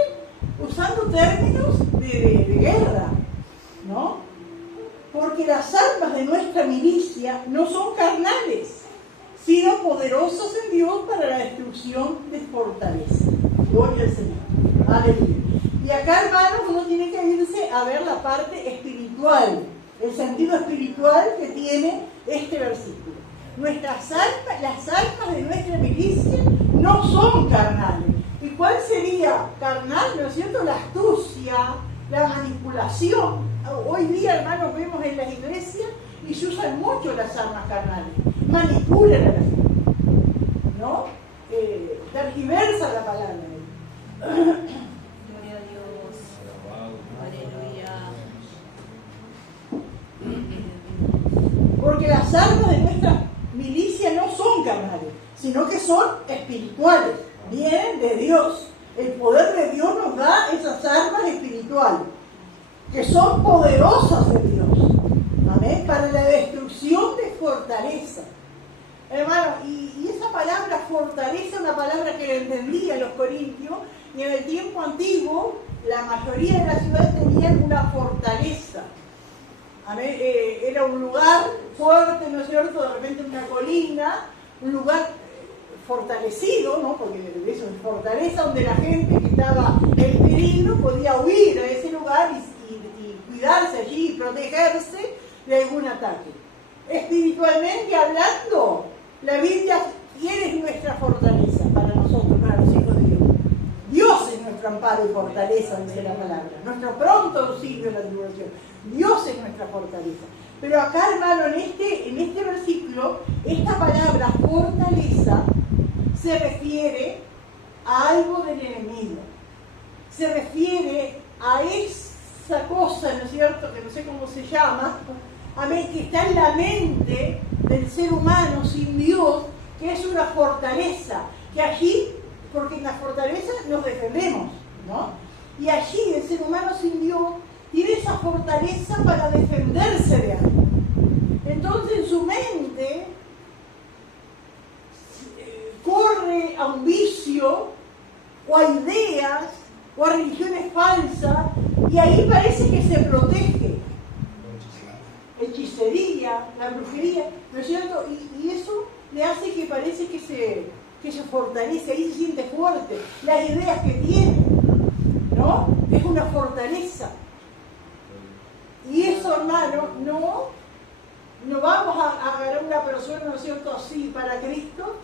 usando términos de guerra, ¿no? Porque las armas de nuestra milicia no son carnales, sino poderosas en Dios para la destrucción de fortaleza. Gloria al Señor. Aleluya. Y acá, hermanos, uno tiene que irse a ver la parte espiritual, el sentido espiritual que tiene este versículo. Las armas de nuestra milicia no son carnales. ¿Y cuál sería carnal? ¿No es cierto? La astucia, la manipulación. Hoy día, hermanos, vemos en las iglesias y se usan mucho las armas carnales. Manipulan a la gente, ¿no? Tergiversa la palabra. Gloria a Dios. Aleluya. Porque las armas de nuestra milicia no son carnales, sino que son espirituales. Vienen de Dios. El poder de Dios nos da esas armas espirituales, que son poderosas de Dios. Amén. Para la destrucción de fortaleza. Hermano, y esa palabra fortaleza es una palabra que entendían los corintios, y en el tiempo antiguo la mayoría de las ciudades tenían una fortaleza. Amén. Era un lugar fuerte, ¿no es cierto? De repente una colina, un lugar fortalecido, ¿no? Porque eso es fortaleza, donde la gente que estaba en peligro podía huir a ese lugar y cuidarse allí y protegerse de algún ataque. Espiritualmente hablando, la Biblia tiene nuestra fortaleza para nosotros, para los hijos de Dios. Dios es nuestro amparo y fortaleza, dice la palabra. Nuestro pronto auxilio en la tribulación. Dios es nuestra fortaleza. Pero acá, hermano, en este versículo, esta palabra fortaleza se refiere a algo del enemigo. Se refiere a esa cosa, ¿no es cierto?, que no sé cómo se llama, que está en la mente del ser humano sin Dios, que es una fortaleza, que allí porque en la fortaleza nos defendemos, ¿no? Y allí el ser humano sin Dios tiene esa fortaleza para defenderse de algo. Entonces en su mente corre a un vicio o a ideas o a religiones falsas y ahí parece que se protege. Hechicería, la brujería, ¿no es cierto? Y eso le hace que parece que se fortalece, ahí se siente fuerte. Las ideas que tiene, ¿no? Es una fortaleza. Y eso, hermano, no vamos a agarrar una persona, ¿no es cierto?, así para Cristo,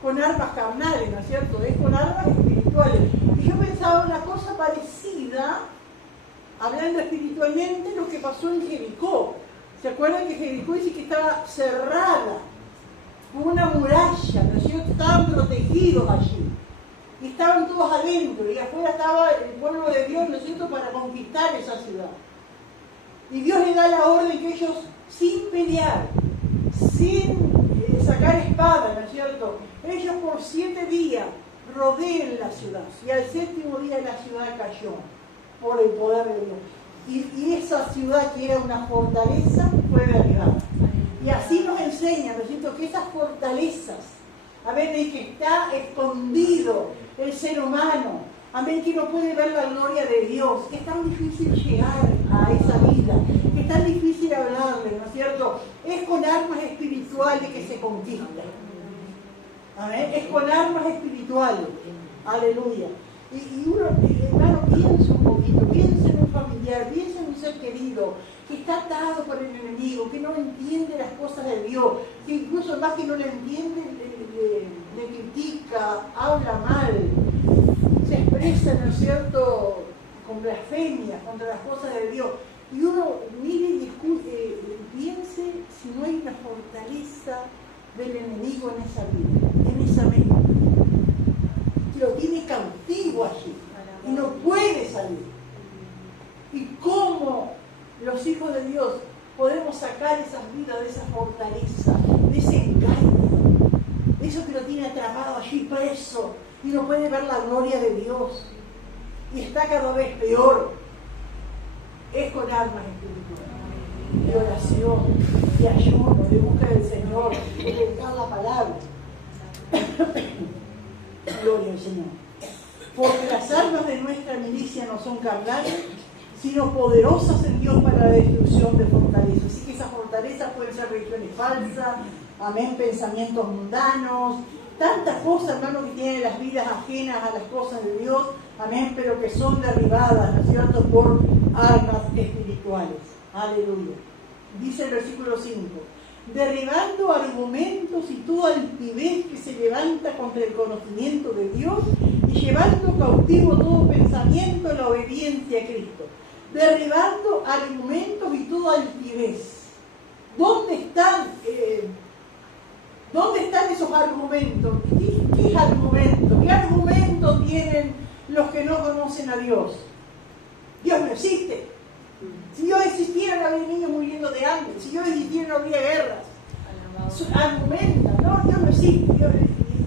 con armas carnales, ¿no es cierto? Es con armas espirituales. Y yo pensaba una cosa parecida, hablando espiritualmente, lo que pasó en Jericó. ¿Se acuerdan que Jericó dice que estaba cerrada con una muralla, ¿no es cierto? Estaban protegidos allí. Y estaban todos adentro, y afuera estaba el pueblo de Dios, ¿no es cierto?, para conquistar esa ciudad. Y Dios le da la orden que ellos, sin pelear, sin sacar espada, ¿no es cierto?, ellos por 7 días rodeen la ciudad. Y al 7º día la ciudad cayó por el poder de Dios. Y esa ciudad que era una fortaleza fue derribada. Y así nos enseña, ¿no es cierto?, que esas fortalezas, amén, en que está escondido el ser humano, amén, que no puede ver la gloria de Dios, que es tan difícil llegar a esa vida, que es tan difícil hablarle, ¿no es cierto? Es con armas espirituales que se conquista. Amén, es con armas espirituales. Aleluya. Y uno, hermano, piensa un poquito, piensa en un familiar, piensa en un ser querido que está atado por el enemigo, que no entiende las cosas de Dios, que incluso más que no le entiende, le critica, habla mal, se expresa, ¿no es cierto?, con blasfemia contra las cosas de Dios. Y uno mire y piense si no hay una fortaleza del enemigo en esa vida, en esa mente. Lo tiene cautivo allí y no puede salir. ¿Y cómo los hijos de Dios podemos sacar esas vidas de esa fortaleza, de ese engaño, de eso que lo tiene atrapado allí preso y no puede ver la gloria de Dios y está cada vez peor? Es con armas espirituales, de oración, de ayuno, de búsqueda del Señor, de dedicar la palabra. Gloria al Señor. Porque las armas de nuestra milicia no son carnales, sino poderosas en Dios para la destrucción de fortalezas. Así que esas fortalezas pueden ser religiones falsas, amén, pensamientos mundanos, tantas cosas, hermano, que tienen las vidas ajenas a las cosas de Dios, amén, pero que son derribadas, ¿no es cierto?, por armas espirituales. Aleluya. Dice el versículo 5. Derribando argumentos y toda altivez que se levanta contra el conocimiento de Dios y llevando cautivo todo pensamiento a la obediencia a Cristo. Derribando argumentos y toda altivez. ¿Dónde están esos argumentos? ¿Qué es argumento? ¿Qué argumento tienen los que no conocen a Dios? Dios no existe. Si Dios existiera, no habría niños muriendo de hambre. Si Dios existiera, no habría guerras. Argumenta, no, Dios no existe.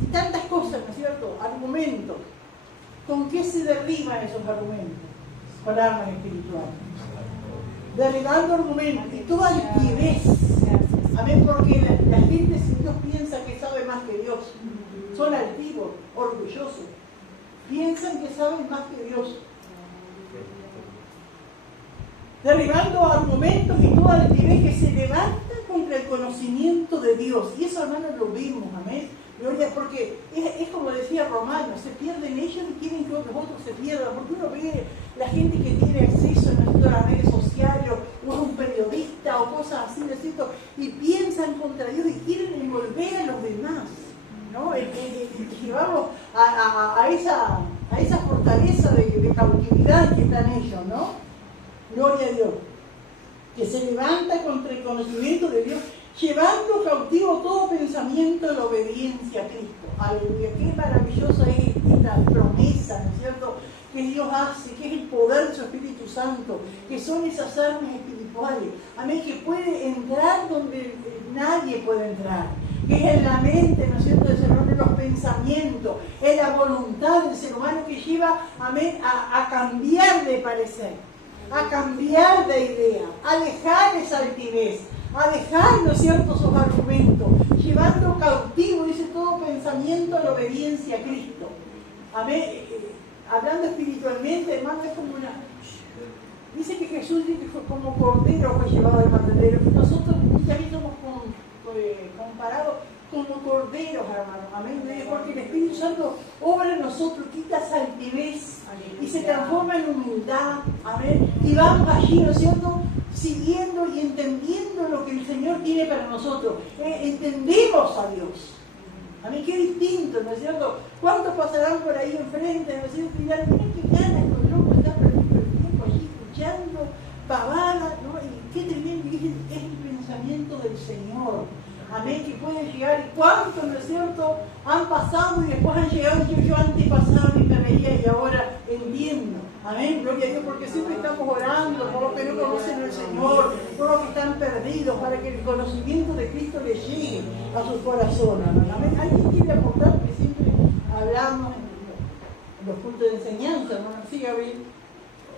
Y tantas cosas, ¿no es cierto? Argumentos. ¿Con qué se derriban esos argumentos? Con armas espirituales. Derribando argumentos y toda altivez. Amén, porque la gente sin Dios piensa que sabe más que Dios. Son altivos, orgullosos. Piensan que saben más que Dios. Derribando argumentos y toda altivez que se levanta contra el conocimiento de Dios. Y eso, hermanos, lo vimos, amén. Gloria, porque es como decía Romano, se pierden ellos y quieren que los otros se pierdan. Porque uno ve la gente que tiene acceso a las redes sociales, o es un periodista, o cosas así, ¿no es cierto?, y piensan contra Dios y quieren envolver a los demás, ¿no? Llevamos a esa fortaleza de cautividad que están ellos, ¿no? Gloria a Dios, que se levanta contra el conocimiento de Dios, llevando cautivo todo pensamiento de la obediencia a Cristo. Aleluya, qué maravillosa es esta promesa, ¿no es cierto?, que Dios hace, que es el poder de su Espíritu Santo, que son esas armas espirituales, amén, que puede entrar donde nadie puede entrar, que es en la mente, ¿no es cierto?, del ser humano, en los pensamientos, en la voluntad del ser humano que lleva, amén, a cambiar de parecer, a cambiar de idea, a dejar esa altivez, a dejar, ¿no es cierto?, esos argumentos, llevando cautivo, dice, todo pensamiento a la obediencia a Cristo. Amén. Hablando espiritualmente, hermano, es como una... Dice que Jesús dice que fue como cordero fue llevado al matadero. Nosotros muchas veces somos comparados como corderos, hermano. Amén. Porque el Espíritu Santo obra en nosotros, quita esa altivez y se transforma en humildad. Amén. Y vamos allí, ¿no es cierto?, siguiendo y entendiendo lo que el Señor tiene para nosotros. Entendemos a Dios. Amén, qué distinto, ¿no es cierto? ¿Cuántos pasarán por ahí enfrente, ¿no es cierto? Y dirán, miren qué ganas con loco, está perdiendo el tiempo allí escuchando pavadas, ¿no? Y qué tremendo, es el pensamiento del Señor. Amén, que puede llegar, y cuántos, ¿no es cierto?, han pasado y después han llegado, yo antes pasaba y me veía y ahora entiendo. Amén, gloria a Dios, porque siempre estamos orando por los que no conocen al Señor, por los que están perdidos, para que el conocimiento de Cristo les llegue a sus corazones. Amén. ¿Alguien quiere aportar? Que siempre hablamos en los puntos de enseñanza, ¿no? Sí, Gabriel.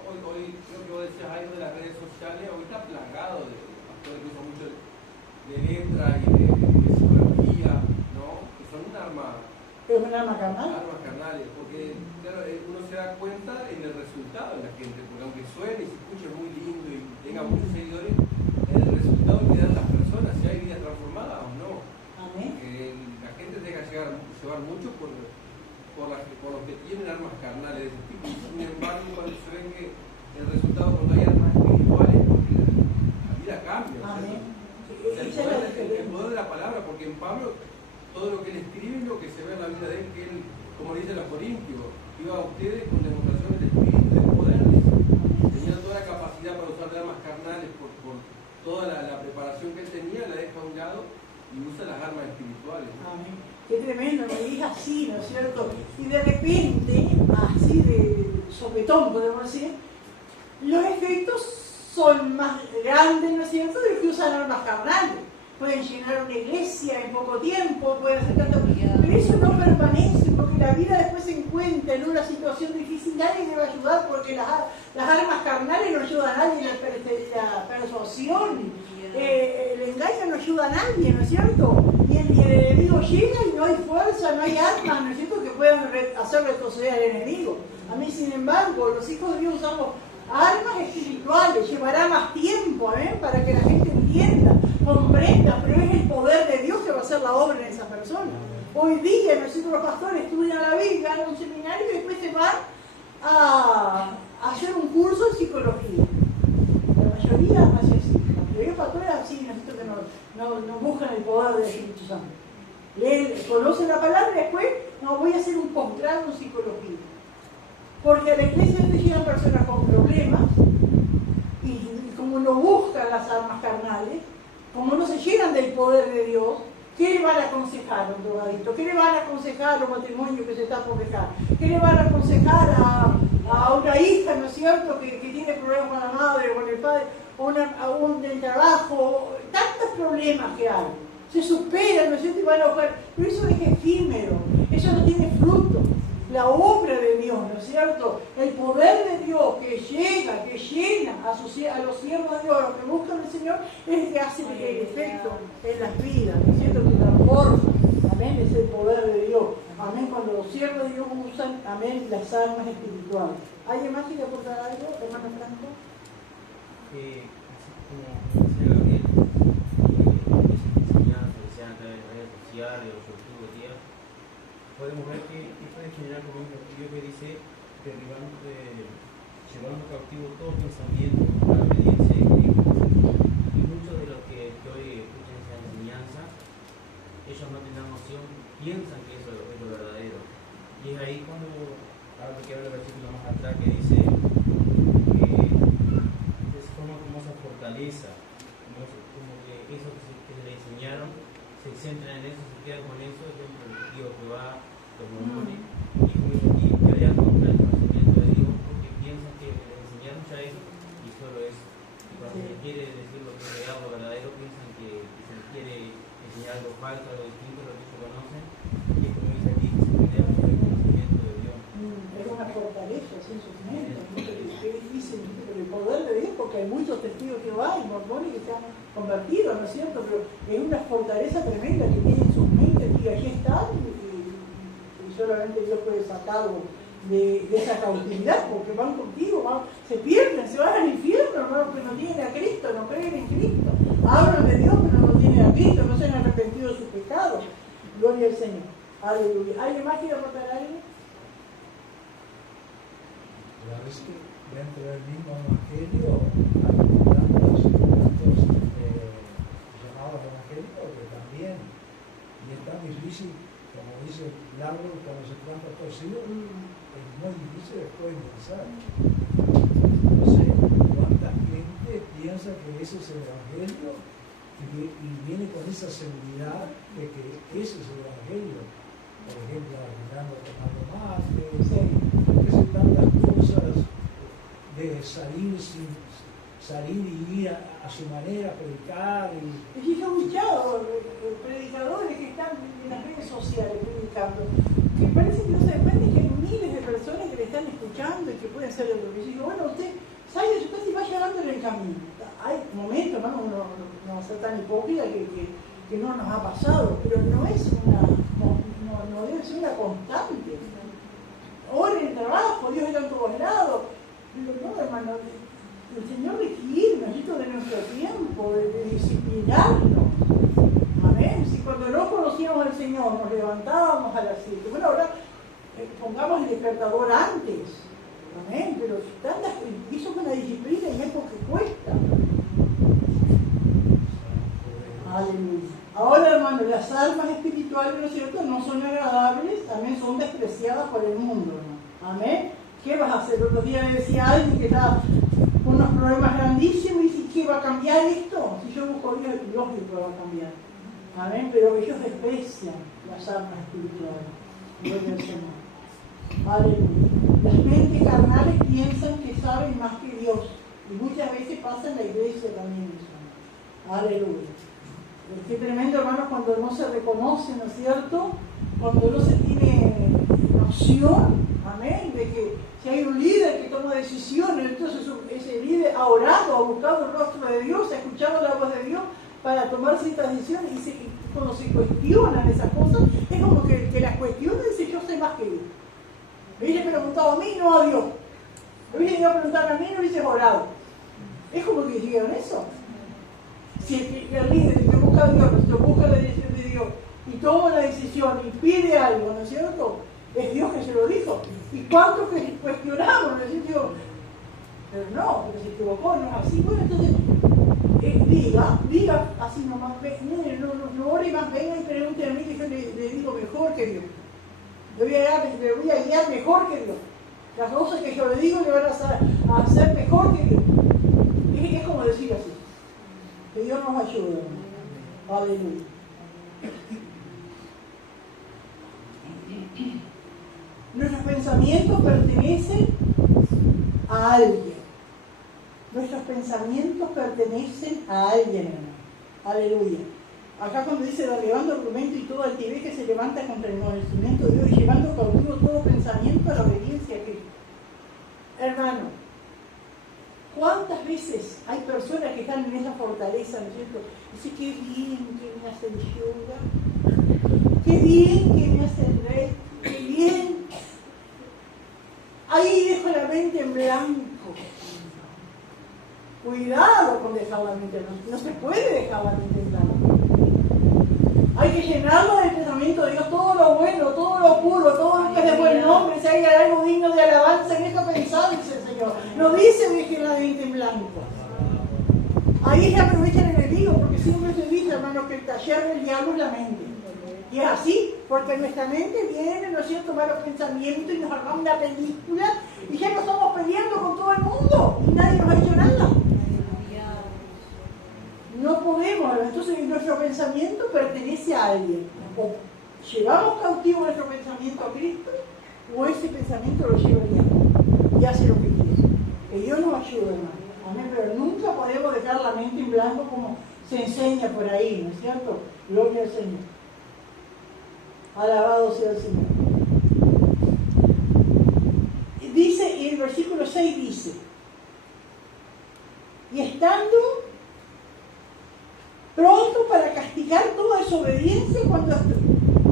Hoy creo que vos decías algo de las redes sociales, hoy está plagado de pastores que usan mucho de letras y de psicología, ¿no? Que son un arma. ¿Es un arma carnal? Armas carnales, porque claro, uno se da cuenta en el resultado de la gente, porque aunque suene y se escuche muy lindo y tenga muchos seguidores, el resultado que dan las personas, si hay vidas transformadas o no. Amén. La gente se deja llevar mucho por los que tienen armas carnales de ese tipo. Sin embargo, cuando se ve que el resultado cuando hay armas espirituales, porque la vida cambia. Amén. O sea, el poder de la palabra, porque en Pablo todo lo que él escribe es lo que se ve en la vida de él, que él, como dice los Corintios, iba a ustedes con demostraciones del espíritu y del poder. Tenía toda la capacidad para usar armas carnales por toda la preparación que él tenía, la deja a un lado y usa las armas espirituales. Amén. Qué tremendo, me dice así, ¿no es cierto? Y de repente, así de sopetón, podemos decir, los efectos son más grandes, ¿no es cierto?, de los que usan armas carnales. Pueden llenar una iglesia en poco tiempo, pueden hacer tanto, pero eso no permanece, porque la vida después se encuentra en una situación difícil, nadie le va a ayudar, porque las armas carnales no ayudan a nadie, la persuasión, el engaño no ayuda a nadie, ¿no es cierto? Y el enemigo llega y no hay fuerza, no hay armas, ¿no es cierto?, que puedan hacer retroceder al enemigo. A mí, sin embargo, los hijos de Dios usamos armas espirituales, llevará más tiempo, ¿eh?, para que la gente entienda, comprenda, pero es el poder de Dios que va a hacer la obra en esa persona. Hoy día, nosotros los pastores estudian la Biblia, van a un seminario y después se van a hacer un curso de psicología. La mayoría hace así. La mayoría de pastores así, nosotros que no buscan el poder del Espíritu Santo. Conocen la palabra y después, no, voy a hacer un posgrado en psicología. Porque a la iglesia se llegan personas con problemas y como no buscan las armas carnales, como no se llenan del poder de Dios, ¿qué le van a aconsejar a un drogadito? ¿Qué le van a aconsejar a un matrimonio que se está por dejar? ¿Qué le van a aconsejar a una hija, ¿no es cierto?, que tiene problemas con la madre o con el padre, o del trabajo, tantos problemas que hay. Se superan, ¿no es cierto?, y van a buscar. Pero eso es efímero, eso no tiene fruto. La obra de Dios, ¿no es cierto?, el poder de Dios que llega, que llena a los siervos de Dios, a los que buscan al Señor, es el que hace el efecto en las vidas, ¿no es cierto?, que transforma. Amén, es el poder de Dios. Amén, cuando los siervos de Dios usan, amén, las armas espirituales. ¿Alguien más quiere aportar algo, hermano Franco? Así como decía Gabriel, esas enseñanzas que se dan a través de redes sociales o sobre todo días, podemos ver que puede generar como un castillo que dice llevando cautivo todo pensamiento a la obediencia de Cristo. Y muchos de los que hoy escuchan esa enseñanza, ellos no tienen noción, piensan que eso es lo verdadero. Y es ahí cuando, ahora que habla el versículo más atrás, que dice que se forma como esa fortaleza, como que eso que se le enseñaron, se centran en eso, se quedan con eso, Dios Jehová, los mormones, y pelean contra el conocimiento de Dios porque piensan que le enseñaron ya eso y solo eso. Y cuando se quiere decir lo que es real, lo verdadero, piensan que se les quiere enseñar algo falso, algo distinto a lo que ellos conocen, y es como dice aquí, se pelea por el conocimiento de Dios. Es una fortaleza, sin sufrimiento. Qué difícil, pero el poder de Dios, porque hay muchos testigos que van y mormones que se han convertido, ¿no es cierto? Pero es una fortaleza tremenda que tienen sus mentes y allí están, y solamente Dios puede sacarlo de esa cautividad, porque van contigo, se pierden, se van al infierno, ¿no? Porque no tienen a Cristo, no creen en Cristo. Hablan de Dios, pero no tienen a Cristo, no se han arrepentido de sus pecados. Gloria al Señor. Aleluya. ¿Alguien más quiere aportar algo? La vez que dentro del mismo evangelio hay tantos llamados evangélicos que también, y es tan difícil, como dice el árbol cuando se planta torcido, es muy difícil después pensar. No sé cuánta gente piensa que ese es el evangelio y viene con esa seguridad de que ese es el evangelio. Por ejemplo, mirando tomando mate, que se tantas cosas de salir y ir a su manera a predicar. Y yo he escuchado predicadores que están en las redes sociales predicando, que parece que no se dan cuenta que hay miles de personas que le están escuchando y que pueden ser de lo que digo, bueno, usted sale de su casa y va llevando en el camino. Hay momentos, ¿no? No va a ser tan hipócrita que no nos ha pasado, pero no es no debe ser una constante. Ahora en el trabajo, Dios está en todos lados. Pero no, hermano, el Señor requiere, necesito de nuestro tiempo, de disciplinarnos. Amén. Si cuando no conocíamos al Señor nos levantábamos a las 7, bueno, ahora pongamos el despertador antes. Amén. Pero eso es una disciplina y es porque cuesta. Aleluya. Ahora, hermano, las almas espirituales, ¿no es cierto?, no son agradables, también son despreciadas por el mundo, ¿no? Amén. ¿Qué vas a hacer? Otro día le decía a alguien que estaba con unos problemas grandísimos y dice, ¿qué va a cambiar esto? Si yo busco a Dios, lógico va a cambiar. Amén. Pero ellos desprecian las almas espirituales. Gloria al Señor. Aleluya. Las mentes carnales piensan que saben más que Dios. Y muchas veces pasa en la iglesia también eso. Aleluya. Qué tremendo, hermanos, cuando no se reconoce, ¿no es cierto? Cuando no se tiene noción, amén, de que si hay un líder que toma decisiones, entonces ese líder ha orado, ha buscado el rostro de Dios, ha escuchado la voz de Dios para tomar ciertas decisiones, y cuando se cuestionan esas cosas, es como que las cuestiones dice, yo sé más que Dios. Me hubiese preguntado a mí, no a Dios. Me hubiese ido a preguntar a mí, no hubiese orado. Es como que dijeron eso. Si el líder que busca a Dios, que busca la dirección de Dios y toma la decisión y pide algo, ¿no es cierto? Es Dios que se lo dijo. ¿Y cuántos que cuestionamos? ¿No es cierto? Pero no, pero se equivocó, no es así. Bueno, entonces, diga así nomás, no ore más, venga y pregunte a mí que yo le digo mejor que Dios. Le voy a guiar mejor que Dios. Las cosas que yo le digo le van a hacer mejor que Dios. Es como decir así. Que Dios nos ayude. Aleluya. Nuestros pensamientos pertenecen a alguien. Nuestros pensamientos pertenecen a alguien, hermano. Aleluya. Acá cuando dice derribando argumento y todo altivez que se levanta contra el conocimiento de Dios y llevando cautivo todo pensamiento a la obediencia a Cristo. Hermano, ¿cuántas veces hay personas que están en esa fortaleza, ¿no es cierto? Dice, qué bien que me hace el yoga, qué bien que me hace el rey, qué bien. Ahí dejo la mente en blanco. Cuidado con dejar la mente en blanco. No se puede dejar la mente en blanco. Hay que llenarlo del pensamiento de Dios, todo lo bueno, todo lo puro, todo lo que es de buen nombre, si hay algo digno de alabanza, en eso pensar, dice el Señor. No dice dejen la mente en blanco. Ahí se aprovecha el enemigo, porque siempre se dice, hermano, que el taller del diablo es la mente. Y es así, porque nuestra mente viene, ¿no es cierto?, malos pensamientos y nos armamos una película y ya nos estamos peleando con todo el mundo y nadie nos ha hecho nada. No podemos, entonces nuestro pensamiento pertenece a alguien. O llevamos cautivo nuestro pensamiento a Cristo, o ese pensamiento lo lleva el diablo y hace lo que quiere. Que Dios nos ayude, hermano. Amén. Pero nunca podemos dejar la mente en blanco como se enseña por ahí, ¿no es cierto? Gloria al Señor. Alabado sea el Señor. Dice, y el versículo 6 dice, y estando pronto para castigar toda desobediencia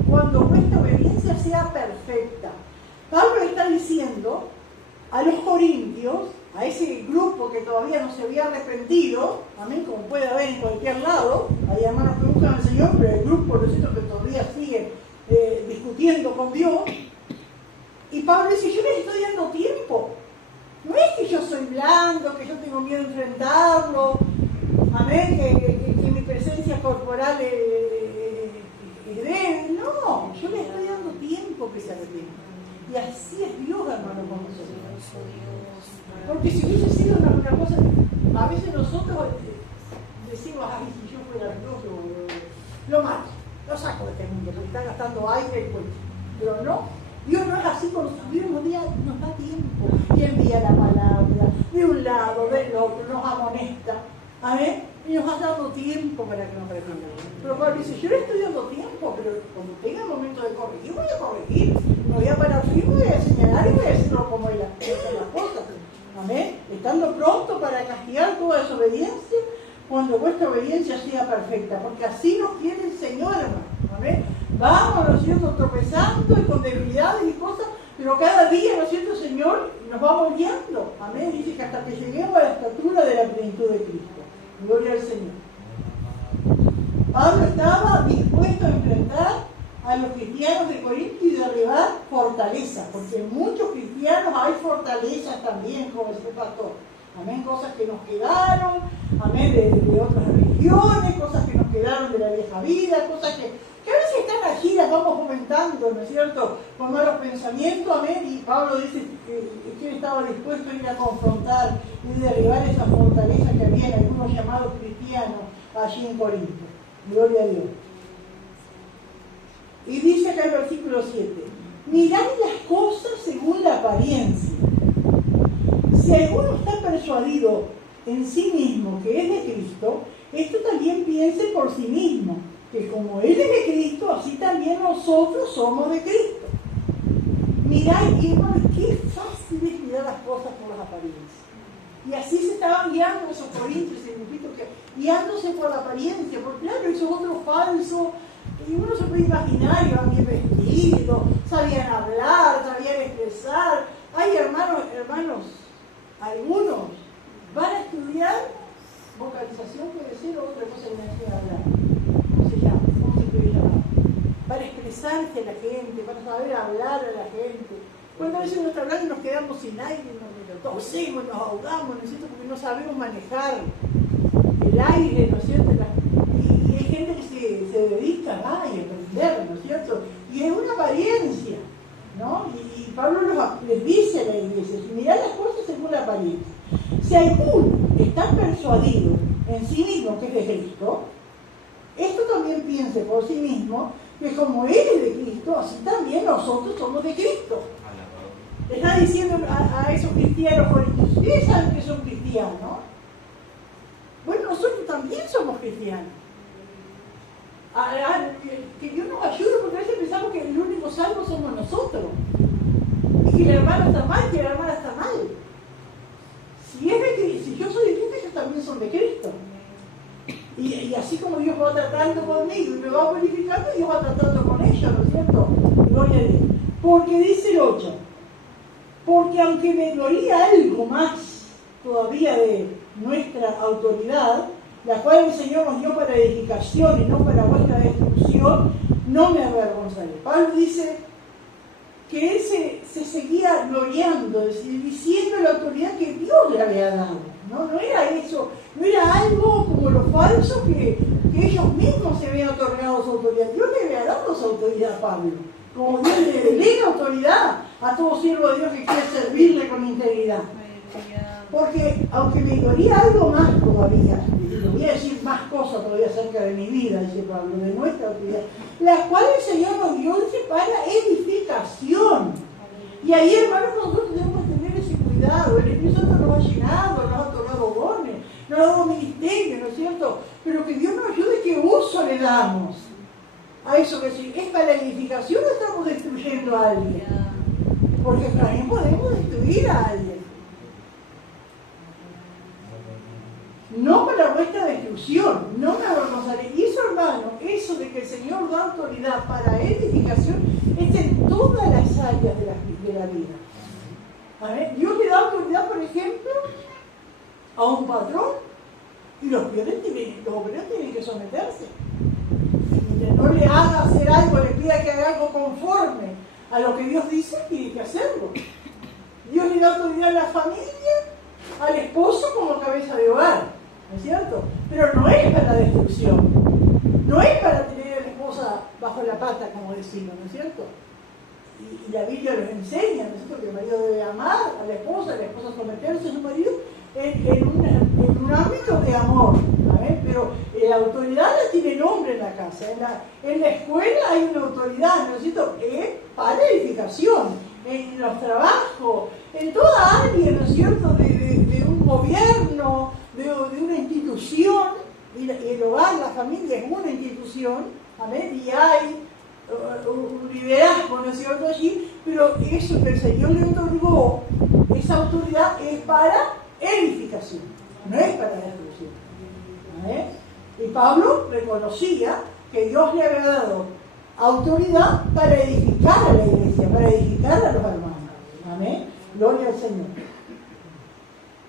cuando vuestra obediencia sea perfecta. Pablo está diciendo a los corintios, a ese grupo que todavía no se había arrepentido, amén, como puede haber en cualquier lado, hay hermanos que buscan al Señor, pero el grupo, lo siento, que todavía sigue discutiendo con Dios. Y Pablo dice, yo les estoy dando tiempo. No es que yo soy blando, que yo tengo miedo de enfrentarlo, amén, que mi presencia corporal es débil. No, yo les estoy dando tiempo que se arrepientan. Y así es Dios, hermano, con nosotros. Porque si hubiese sido una cosa, a veces nosotros decimos, ay, si yo fuera Dios, lo mato, lo saco de este mundo, porque está gastando aire y pues. Pero no. Dios no es así, con nosotros. Dios nos da tiempo y envía la palabra de un lado, del otro, nos amonesta, amén, y nos ha dado tiempo para que nos arrepintamos. Pero Pablo dice, yo le estoy dando tiempo, pero cuando tenga el momento de corregir, voy a corregir, no voy a parar firme, voy a señalar y voy a decirlo como él hace las cosas, amén, estando pronto para castigar toda desobediencia cuando vuestra obediencia sea perfecta, porque así nos quiere el Señor, hermano, amén. Vamos, ¿no es cierto?, tropezando y con debilidades y cosas, pero cada día, ¿no es cierto, Señor, nos vamos guiando. Amén. Dice que hasta que lleguemos a la estatura de la plenitud de Cristo. Gloria al Señor. Pablo estaba dispuesto a enfrentar a los cristianos de Corinto y derribar fortalezas, porque en muchos cristianos hay fortalezas también, como dice el pastor. Amén, cosas que nos quedaron, amén, de otras religiones, cosas que nos quedaron de la vieja vida, cosas que a veces están allí, las vamos fomentando, ¿no es cierto?, con malos pensamientos, amén, y Pablo dice que él estaba dispuesto a ir a confrontar y derribar esas fortalezas que había en algunos llamados cristianos allí en Corinto. Gloria a Dios. Y dice acá el versículo 7, mirad las cosas según la apariencia. Si alguno está persuadido en sí mismo que es de Cristo, esto también piense por sí mismo, que como Él es de Cristo, así también nosotros somos de Cristo. Mirad, hermano, qué fácil es mirar las cosas por las apariencias. Y así se estaban guiando esos corintios, ese grupito, guiándose por la apariencia, porque claro, eso es otro falso. Y uno se puede imaginar, iban bien vestidos, sabían hablar, sabían expresar. Hay hermanos, algunos van a estudiar vocalización, puede ser, o otra cosa que me hacía hablar. ¿Cómo se llama? ¿Cómo se puede llamar? Para expresarse a la gente, para saber hablar a la gente. Cuando a veces uno está hablando y nos quedamos sin aire, nos tosemos, nos ahogamos, ¿no es cierto? Porque no sabemos manejar el aire, ¿no es cierto? Y hay gente que se dedica a aprender, ¿no es cierto? Y es una apariencia, ¿no? Y Pablo les dice a la iglesia, mirad las cosas según la apariencia. Si alguno está persuadido en sí mismo que es de Cristo, esto también piense por sí mismo que como Él es de Cristo, así también nosotros somos de Cristo. Está diciendo a esos cristianos, ustedes saben que son cristianos. Bueno, nosotros también somos cristianos. Que Dios nos ayude, porque a veces pensamos que el único salvo somos nosotros. Y que el hermano está mal, que la hermana está mal. Si yo soy de Cristo, ellos también son de Cristo. Y así como Dios va tratando conmigo y me va purificando, Dios va tratando con ellos, ¿no es cierto? Gloria a Dios. Porque dice el 8, porque aunque me gloría algo más todavía de nuestra autoridad, la cual el Señor nos dio para edificación y no para vuestra destrucción, no me avergonzaré. Pablo dice que él se seguía gloriando, diciendo la autoridad que Dios le había dado. No era eso, no era algo como lo falso que ellos mismos se habían otorgado su autoridad. Dios le había dado su autoridad a Pablo. Como Dios le delega autoridad a todo siervo de Dios que quiere servirle con integridad. Porque aunque me gloría algo más todavía, y le voy a decir más cosas todavía acerca de mi vida, dice Pablo, de nuestra autoridad, la cual el Señor nos dio para edificación. Y ahí, hermanos, nosotros tenemos que tener ese cuidado. El Espíritu Santo nos ha llenado, nos ha otorgado dones, nos ha dado ministerio, ¿no es cierto? pero que Dios nos ayude qué uso le damos a eso que sí. ¿Es para edificación o estamos destruyendo a alguien? Porque también podemos destruir a alguien. No para nuestra destrucción, no me avergonzaré. Y eso, hermano, eso de que el Señor da autoridad para edificación es en todas las áreas de la vida. A ver, Dios le da autoridad, por ejemplo, a un patrón y los obreros tienen que someterse. Y no le haga hacer algo, le pida que haga algo conforme a lo que Dios dice, tiene que hacerlo. Dios le da autoridad a la familia, al esposo como cabeza de hogar, ¿no es cierto? Pero no es para la destrucción, no es para tener a la esposa bajo la pata, como decimos, ¿no es cierto? Y la Biblia nos enseña, ¿no es cierto?, que el marido debe amar a la esposa someterse a su marido en un ámbito de amor, ¿sabes? Pero la autoridad la tiene el hombre en la casa, en la escuela hay una autoridad, ¿no es cierto?, para edificación, en los trabajos, en toda área, ¿no es cierto?, de un gobierno, de una institución, y el hogar, la familia es una institución, ¿sabes? Y hay un liderazgo, ¿no es cierto?, allí, pero eso que el Señor le otorgó, esa autoridad es para edificación, no es para destrucción. ¿Vale? Y Pablo reconocía que Dios le había dado autoridad para edificar a la iglesia, para edificar a los hermanos. Amén. Gloria al Señor.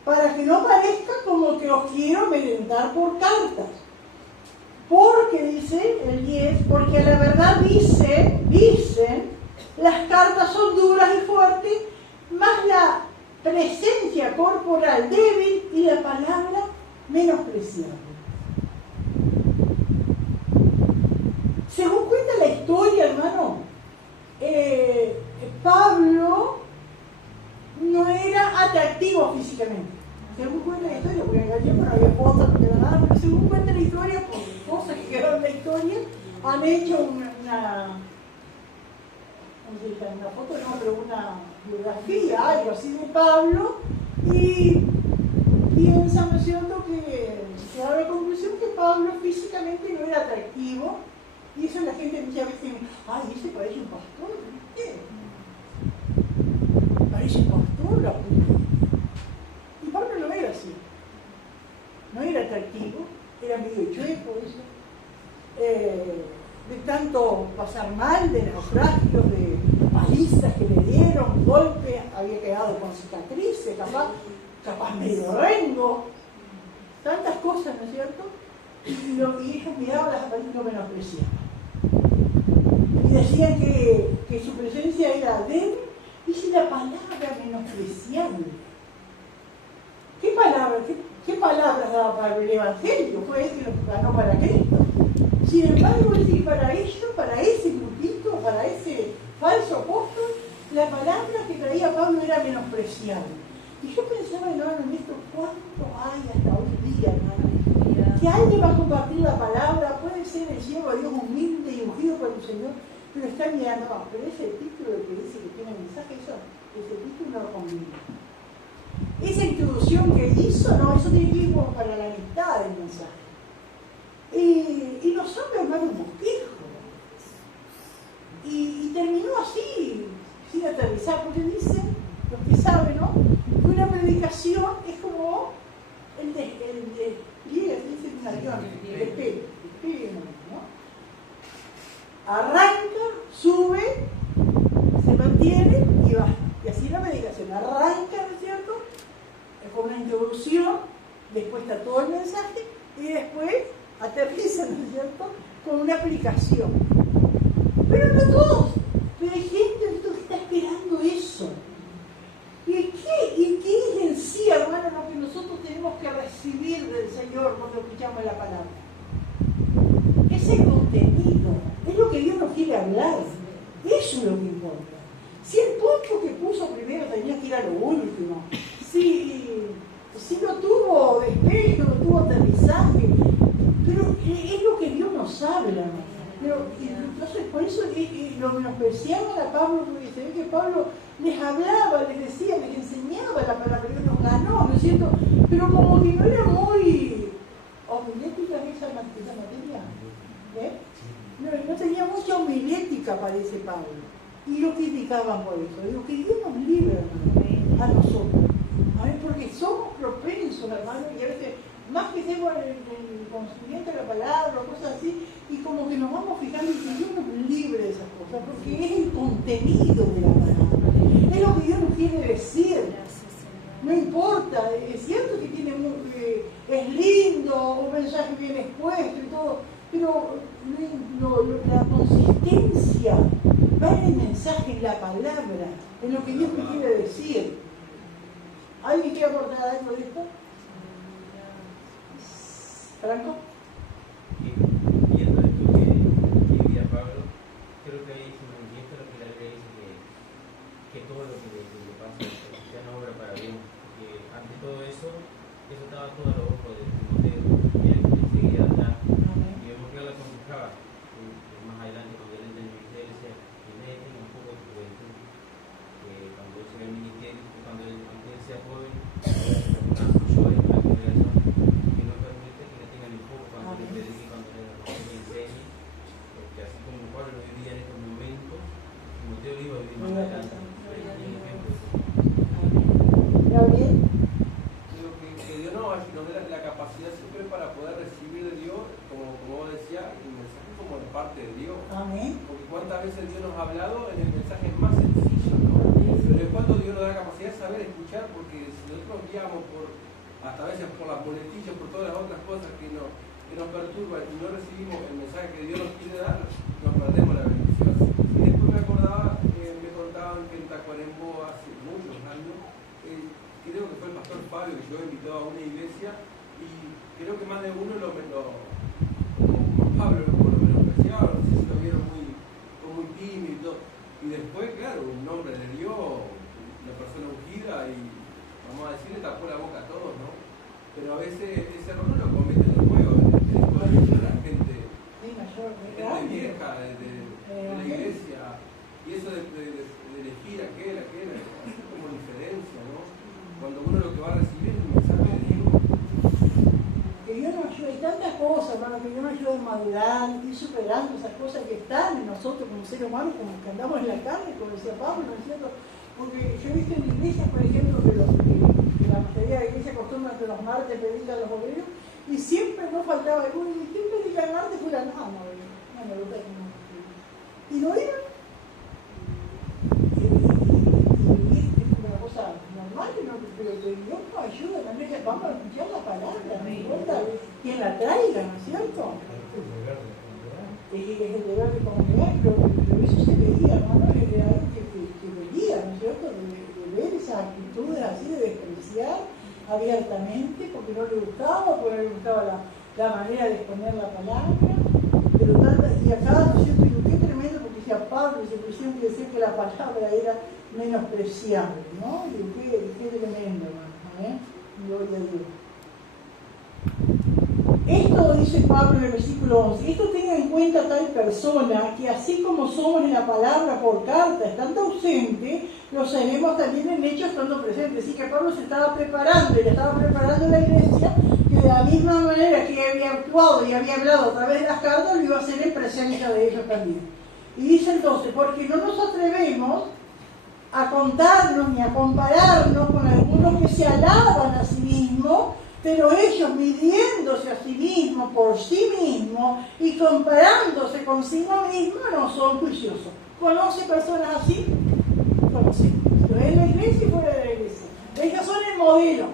Para que no parezca como que os quiero amedrentar por cartas. Porque dice el 10, porque a la verdad dicen, las cartas son duras y fuertes, más la presencia corporal débil y la palabra menospreciable. Según cuenta la historia, hermano, Pablo no era atractivo físicamente. Según cuenta la historia, porque en aquel tiempo no había fotos, no había nada, pero según cuenta la historia, por cosas que quedaron en la historia, han hecho una foto, no, pero una biografía, algo así de Pablo, y piensan, ¿no es cierto?, que se da la conclusión que Pablo físicamente no era atractivo, y eso la gente muchas veces, ay, ese parece un pastor, ¿qué? Parece un pastor, la puta. Y Pablo no era así, no era atractivo, era medio chueco, eso. De tanto pasar mal, de naufragios, de palizas que le dieron, golpes, había quedado con cicatrices, capaz medio rengo, tantas cosas, ¿no es cierto? Y ellos miraban las apariencias y lo menospreciaban. Y decían que su presencia era débil, dice la palabra menospreciable. ¿Qué palabras daba para el Evangelio? Fue él que lo ganó para Cristo. Sin embargo, para ellos, para ese grupito, para ese falso apóstol, la palabra que traía Pablo era menospreciable. Y yo pensaba, hermano, en esto, ¿cuánto hay hasta hoy día, hermano? Que alguien va a compartir la palabra, puede ser el siervo de Dios humilde y ungido por el Señor, pero está mirando, no, pero ese título que dice que tiene mensaje, ese título no conviene. Esa introducción que hizo, no, eso tiene que ir como para la mitad del mensaje. Y los hombres, hermano, un bosquejo. Y terminó así, sin aterrizar, porque dicen, los que saben, ¿no?, que una predicación es como el despliegue, dice un avión, el despegue, ¿no? Arranca, sube, se mantiene y baja. Y así la predicación arranca, ¿no es cierto?, es como una introducción, después está todo el mensaje y después aterriza, ¿no es cierto?, con una aplicación. Pero no todos, pero hay gente que está esperando eso. ¿Y qué es en sí, hermano, lo que nosotros tenemos que recibir del Señor cuando escuchamos la palabra? Es el contenido, es lo que Dios nos quiere hablar. Eso es lo que importa. Si el punto que puso primero tenía que ir a lo último, si no tuvo despejo, no tuvo aterrizaje, pero es lo que Dios nos habla. Pero entonces por eso lo menospreciaban a Pablo, porque se ve que Pablo les hablaba, les decía, les enseñaba la palabra, Dios nos ganó, ¿no es cierto? Pero como que no era muy homilética esa no tenía mucha homilética, parece Pablo. Y lo criticaban por eso. Digo, que Dios nos libre, hermano, a nosotros. A ver, porque somos propensos, hermano, y a veces, más que estemos en el conocimiento de la palabra o cosas así, y como que nos vamos fijando y que Dios nos libre de esas cosas, porque es el contenido de la palabra. Es lo que Dios nos quiere decir. No importa, es cierto que tiene es lindo, un mensaje bien expuesto y todo, pero la consistencia va en el mensaje, en la palabra, en lo que Dios me quiere decir. ¿Alguien quiere aportar algo de esto? ¿Franco? Viendo esto que vivía Pablo, creo que ahí se manifiesta lo que la Biblia dice que todo lo que le pasa sea una obra para Dios. Que ante todo eso estaba todo a los ojos de Timoteo, y él seguía atrás. Y vemos que él la aconsejaba. Más adelante, cuando él entra en el ministerio, decía: tenga un poco de juventud. Cuando él se ve en el ministerio, cuando él sea joven, yo en la congregación, que no permite que le tengan un poco cuando le predique, cuando le enseñe. Porque así como Pablo lo vivía en estos momentos, Timoteo lo iba a vivir más adelante. ¿Gabriel? Digo que Dios nos dé la capacidad siempre para poder recibir de Dios, como vos decías, el mensaje como de parte de Dios. Amén. Porque cuántas veces Dios nos ha hablado en el mensaje más sencillo, ¿no? Pero es cuando Dios nos da la capacidad de saber escuchar, porque si nosotros nos guiamos hasta a veces por las muletillas, por todas las otras cosas que nos perturban y no recibimos el mensaje que Dios nos quiere dar, nos perdemos la bendición. Y después me acordaba, me contaban que en Tacuarembó hace muchos años, creo que fue el pastor Fabio que yo invitó a una iglesia, y creo que más de uno como Pablo por lo menospreciaba, no sé si lo vieron muy tímido y todo. Y después, claro, un hombre le dio una persona ungida y, vamos a decir, le tapó la boca a todos, ¿no? Pero a veces ese error no lo cometen los juegos, de la gente vieja, de la iglesia, y eso de elegir aquel, hace como diferencia, ¿no? Cuando uno lo que va a recibir es un mensaje de Dios. Que Dios nos ayude, hay tantas cosas, hermano, que Dios nos ayude a madurar, ir superando esas cosas que están en nosotros como seres humanos, como que andamos en la carne, como decía Pablo, ¿no es cierto? Porque yo he visto en iglesias, por ejemplo, que la mayoría de iglesias acostumbran que los martes predican los obreros, y siempre no faltaba alguno, y ¿quién predica el martes? Fue la no, y no iban. Es una cosa normal, pero que Dios nos ayuda también, vamos a escuchar la palabra, no importa quién la traiga, ¿no es cierto? Es el deber de congregar, pero eso se veía, hermano, era algo que veía, ¿no es cierto? De ver esas actitudes así, de despreciar abiertamente, porque no le gustaba la manera de exponer la palabra, pero y acá, ¿no es cierto? Y qué tremendo, porque decía Pablo, se siempre decía que la palabra era menospreciable, ¿no? Y qué tremendo, hermano, gloria a Dios. Esto dice Pablo en el versículo 11, esto tenga en cuenta tal persona que así como somos en la palabra por carta, estando ausente, lo seremos también en hechos estando presentes. Así que Pablo se estaba preparando, y le estaba preparando la iglesia, que de la misma manera que había actuado y había hablado a través de las cartas, lo iba a hacer en presencia de ellos también. Y dice entonces, porque no nos atrevemos a contarnos ni a compararnos con algunos que se alaban a sí mismos, pero ellos midiéndose a sí mismos por sí mismos y comparándose consigo mismos no son juiciosos. ¿Conoce personas así? Conoce. En la iglesia y fuera de la iglesia. Ellos son el modelo.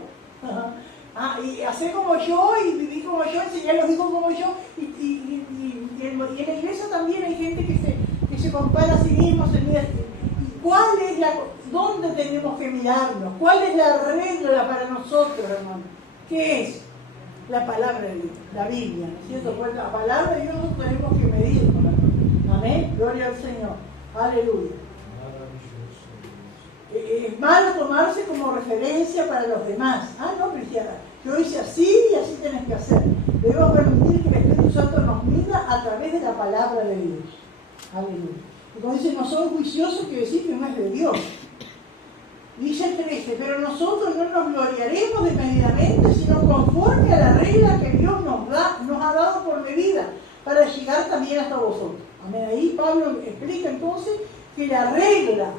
Y hacer como yo y vivir como yo, enseñar los hijos como yo. Y en la iglesia también hay gente que se compara a sí mismo. ¿Dónde tenemos que mirarnos? ¿Cuál es la regla para nosotros, hermano? ¿Qué es? La palabra de Dios, la Biblia, ¿no es cierto? Pues la palabra de Dios nosotros tenemos que medir con la palabra. Amén, gloria al Señor, aleluya. Es malo tomarse como referencia para los demás. No, cristiana, yo hice así y así tenés que hacer. Debemos permitir que el Espíritu Santo nos mida a través de la palabra de Dios. Aleluya. Y cuando dice no son juiciosos, quiere decir que no es de Dios. Dice el 13, pero nosotros no nos gloriaremos desmedidamente, sino conforme a la regla que Dios nos ha dado por medida, para llegar también hasta vosotros. Amén. Ahí Pablo explica entonces que la regla,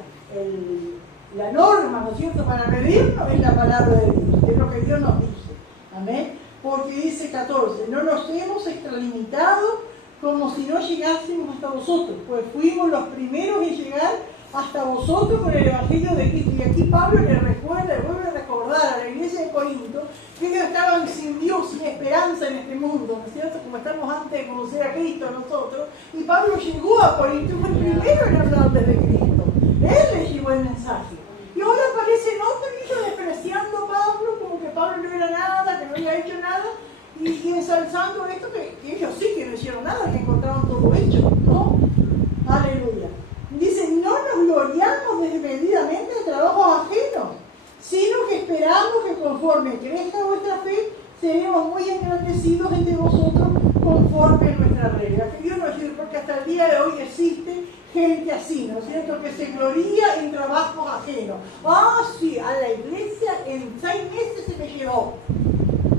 la norma, ¿no es cierto?, para medirnos es la palabra de Dios, es lo que Dios nos dice. Amén. Porque dice 14, no nos hemos extralimitado como si no llegásemos hasta vosotros, pues fuimos los primeros en llegar hasta vosotros con el Evangelio de Cristo. Y aquí Pablo le recuerda, le vuelve a recordar a la iglesia de Corinto que ellos estaban sin Dios, sin esperanza en este mundo, ¿no es cierto?, como estamos antes de conocer a Cristo nosotros. Y Pablo llegó a Corinto y fue el primero en hablarles de Cristo. Él les llevó el mensaje. Y ahora aparecen otros ellos despreciando a Pablo, como que Pablo no era nada, que no había hecho nada, y ensalzando esto que ellos sí que no hicieron nada, que encontraron todo hecho, ¿no? Aleluya. Dice, no nos gloriamos desmedidamente de trabajos ajenos, sino que esperamos que conforme crezca vuestra fe, seremos muy engrandecidos entre vosotros conforme a nuestra regla. Que Dios nos ayude, porque hasta el día de hoy existe gente así, ¿no es cierto?, que se gloría en trabajos ajenos. Ah, sí, a la iglesia en 6 meses se me llenó,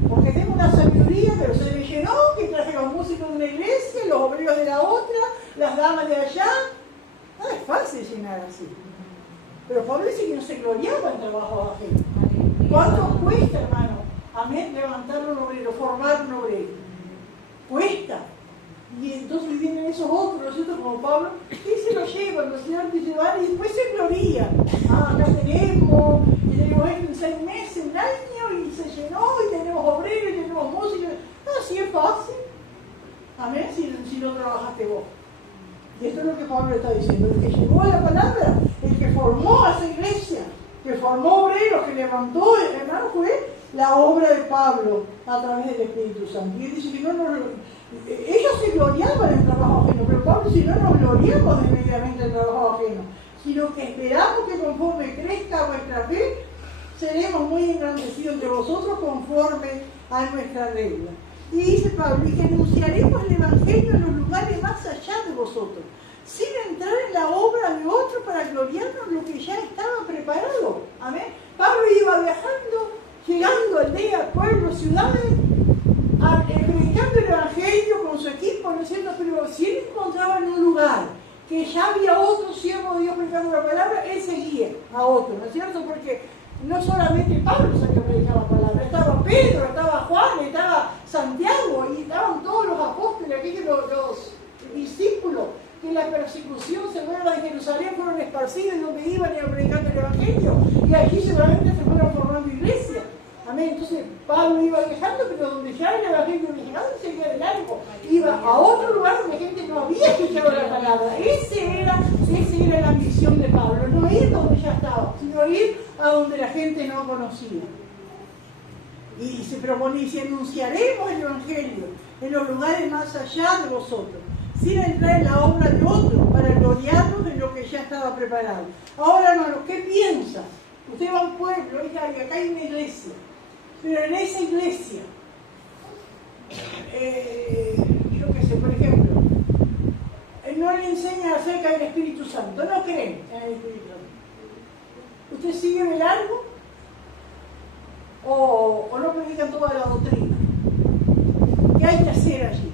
porque tengo una sabiduría, pero se me llenó, que traje los músicos de una iglesia, los obreros de la otra, las damas de allá. No es fácil llenar así. Pero Pablo dice que no se gloriaba en trabajos ajenos. ¿Cuánto cuesta, hermano? Amén, levantar un obrero, formar un obrero. Cuesta. Y entonces vienen esos otros, ¿no es cierto?, como Pablo, y se lo llevan, ¿no es cierto?, y después se glorían. Ah, acá tenemos esto en 6 meses, un año, y se llenó, y tenemos obreros, y tenemos músicos. No, así es fácil. Amén, si no trabajaste vos. Y esto es lo que Pablo está diciendo, el que llevó la palabra, el que formó a esa iglesia, que formó obreros, que levantó, hermano, fue la obra de Pablo a través del Espíritu Santo. Y él dice que ellos se gloriaban en el trabajo ajeno, pero Pablo dice, no nos gloriamos desmedidamente en el trabajo ajeno, sino que esperamos que conforme crezca vuestra fe, seremos muy engrandecidos entre vosotros conforme a nuestra regla. Y dice Pablo, y que anunciaremos el Evangelio en los lugares más allá de vosotros, sin entrar en la obra de otro para gloriarnos lo que ya estaba preparado. Amén. Pablo iba viajando, llegando aldeas, pueblos, ciudades, predicando el Evangelio con su equipo, ¿no es cierto? Pero si él encontraba en un lugar que ya había otro siervo de Dios predicando la palabra, él seguía a otro, ¿no es cierto? Porque no solamente Pablo sabía predicar la palabra, estaba Pedro, estaba Juan, estaba Santiago, y estaban todos los apóstoles, aquellos los discípulos que en la persecución severa de Jerusalén fueron esparcidos y donde iban a predicar el Evangelio, y allí seguramente se fueron formando iglesias. Amén. Entonces Pablo iba viajando, pero donde ya el Evangelio había llegado, seguía de largo. Iba a otro lugar donde gente no había escuchado la palabra. Esa era la misión de Pablo, no ir donde ya estaba, sino ir a donde la gente no conocía. Y se propone, y si anunciaremos el Evangelio en los lugares más allá de vosotros, sin entrar en la obra de otro, para gloriarnos en lo que ya estaba preparado. Ahora, hermanos, ¿qué piensas? Usted va a un pueblo, y acá hay una iglesia, pero en esa iglesia, yo qué sé, por ejemplo, no le enseñan acerca del Espíritu Santo, no creen en el Espíritu Santo. ¿Usted sigue de largo? ¿O no predican toda la doctrina? ¿Qué hay que hacer allí?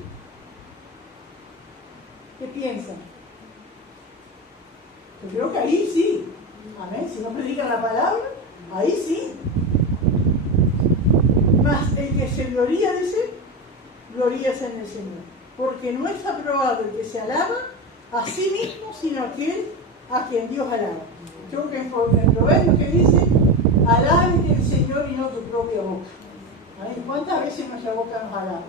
¿Qué piensan? Yo creo que ahí sí. Amén. Si no predican la palabra, ahí sí. Mas el que se gloría, dice, gloríase en el Señor. Porque no es aprobado el que se alaba a sí mismo, sino aquel a quien Dios alaba. Creo que en Proverbios que dice, alábete el Señor y no tu propia boca. ¿Amén? ¿Cuántas veces nuestra boca nos alaba?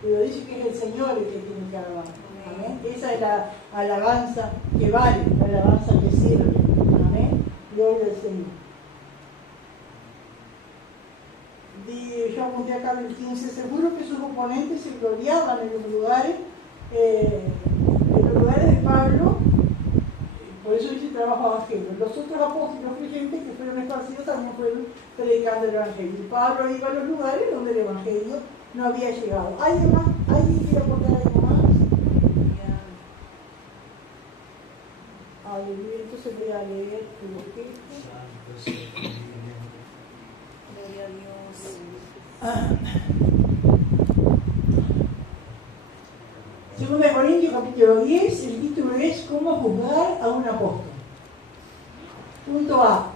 Pero dice que es el Señor el que tiene que alabar. Amén. Esa es la alabanza que vale, la alabanza que sirve. Amén. Gloria al Señor. Yo apunté acá en el 15, seguro que sus oponentes se gloriaban en los lugares de Pablo, por eso dice trabajo ajeno. Los otros apóstoles creyentes que fueron esparcidos también fueron predicando el Evangelio. Y Pablo iba a los lugares donde el Evangelio no había llegado. ¿Alguien más? ¿Alguien quiere aportar algo más? Aleluya, entonces voy a leer tu escrito. Gloria a Dios. versículo 10, el título es ¿Cómo juzgar a un apóstol? Punto A.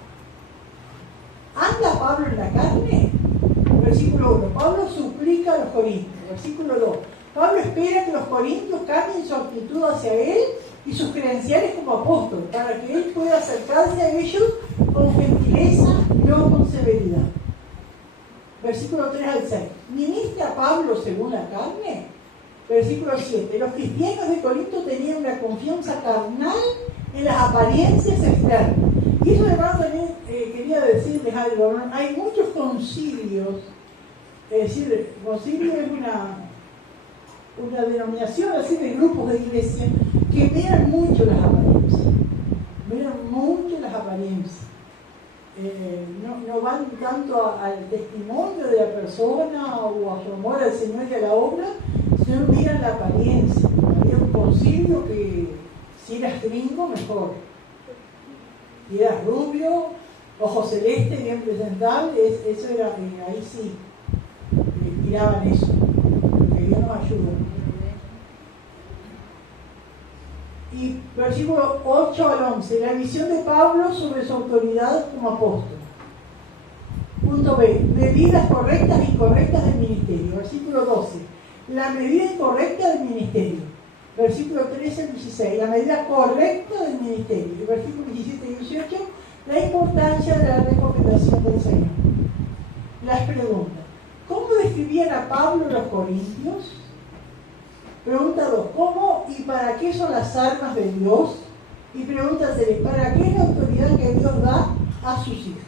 ¿Anda Pablo en la carne? Versículo 1. Pablo suplica a los corintios. Versículo 2. Pablo espera que los corintios cambien su actitud hacia él y sus credenciales como apóstol, para que él pueda acercarse a ellos con gentileza, no con severidad. Versículo 3 al 6. ¿Ministra Pablo según la carne? Versículo 7. Los cristianos de Corinto tenían una confianza carnal en las apariencias externas. Y eso, hermano, también quería decirles algo, ¿no? Hay muchos concilios, es decir, concilio es una denominación así de grupos de iglesia que miran mucho las apariencias, no van tanto al testimonio de la persona o a su amor al Señor y a la obra, sino miran la apariencia. Había un concilio que si eras gringo, mejor. Si eras rubio, ojo celeste, bien presentable, eso era, ahí sí, tiraban eso. Que Dios nos ayude. Y versículo 8 al 11, la visión de Pablo sobre su autoridad como apóstol. Punto B, medidas correctas e incorrectas del ministerio. Versículo 12, la medida incorrecta del ministerio. Versículo 13 al 16, la medida correcta del ministerio. Y versículo 17 y 18, la importancia de la recomendación del Señor. Las preguntas. ¿Cómo describían a Pablo los corintios? Pregunta 2. ¿Cómo y para qué son las armas de Dios? Y pregunta 3. ¿Para qué es la autoridad que Dios da a sus hijos?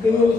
Que Dios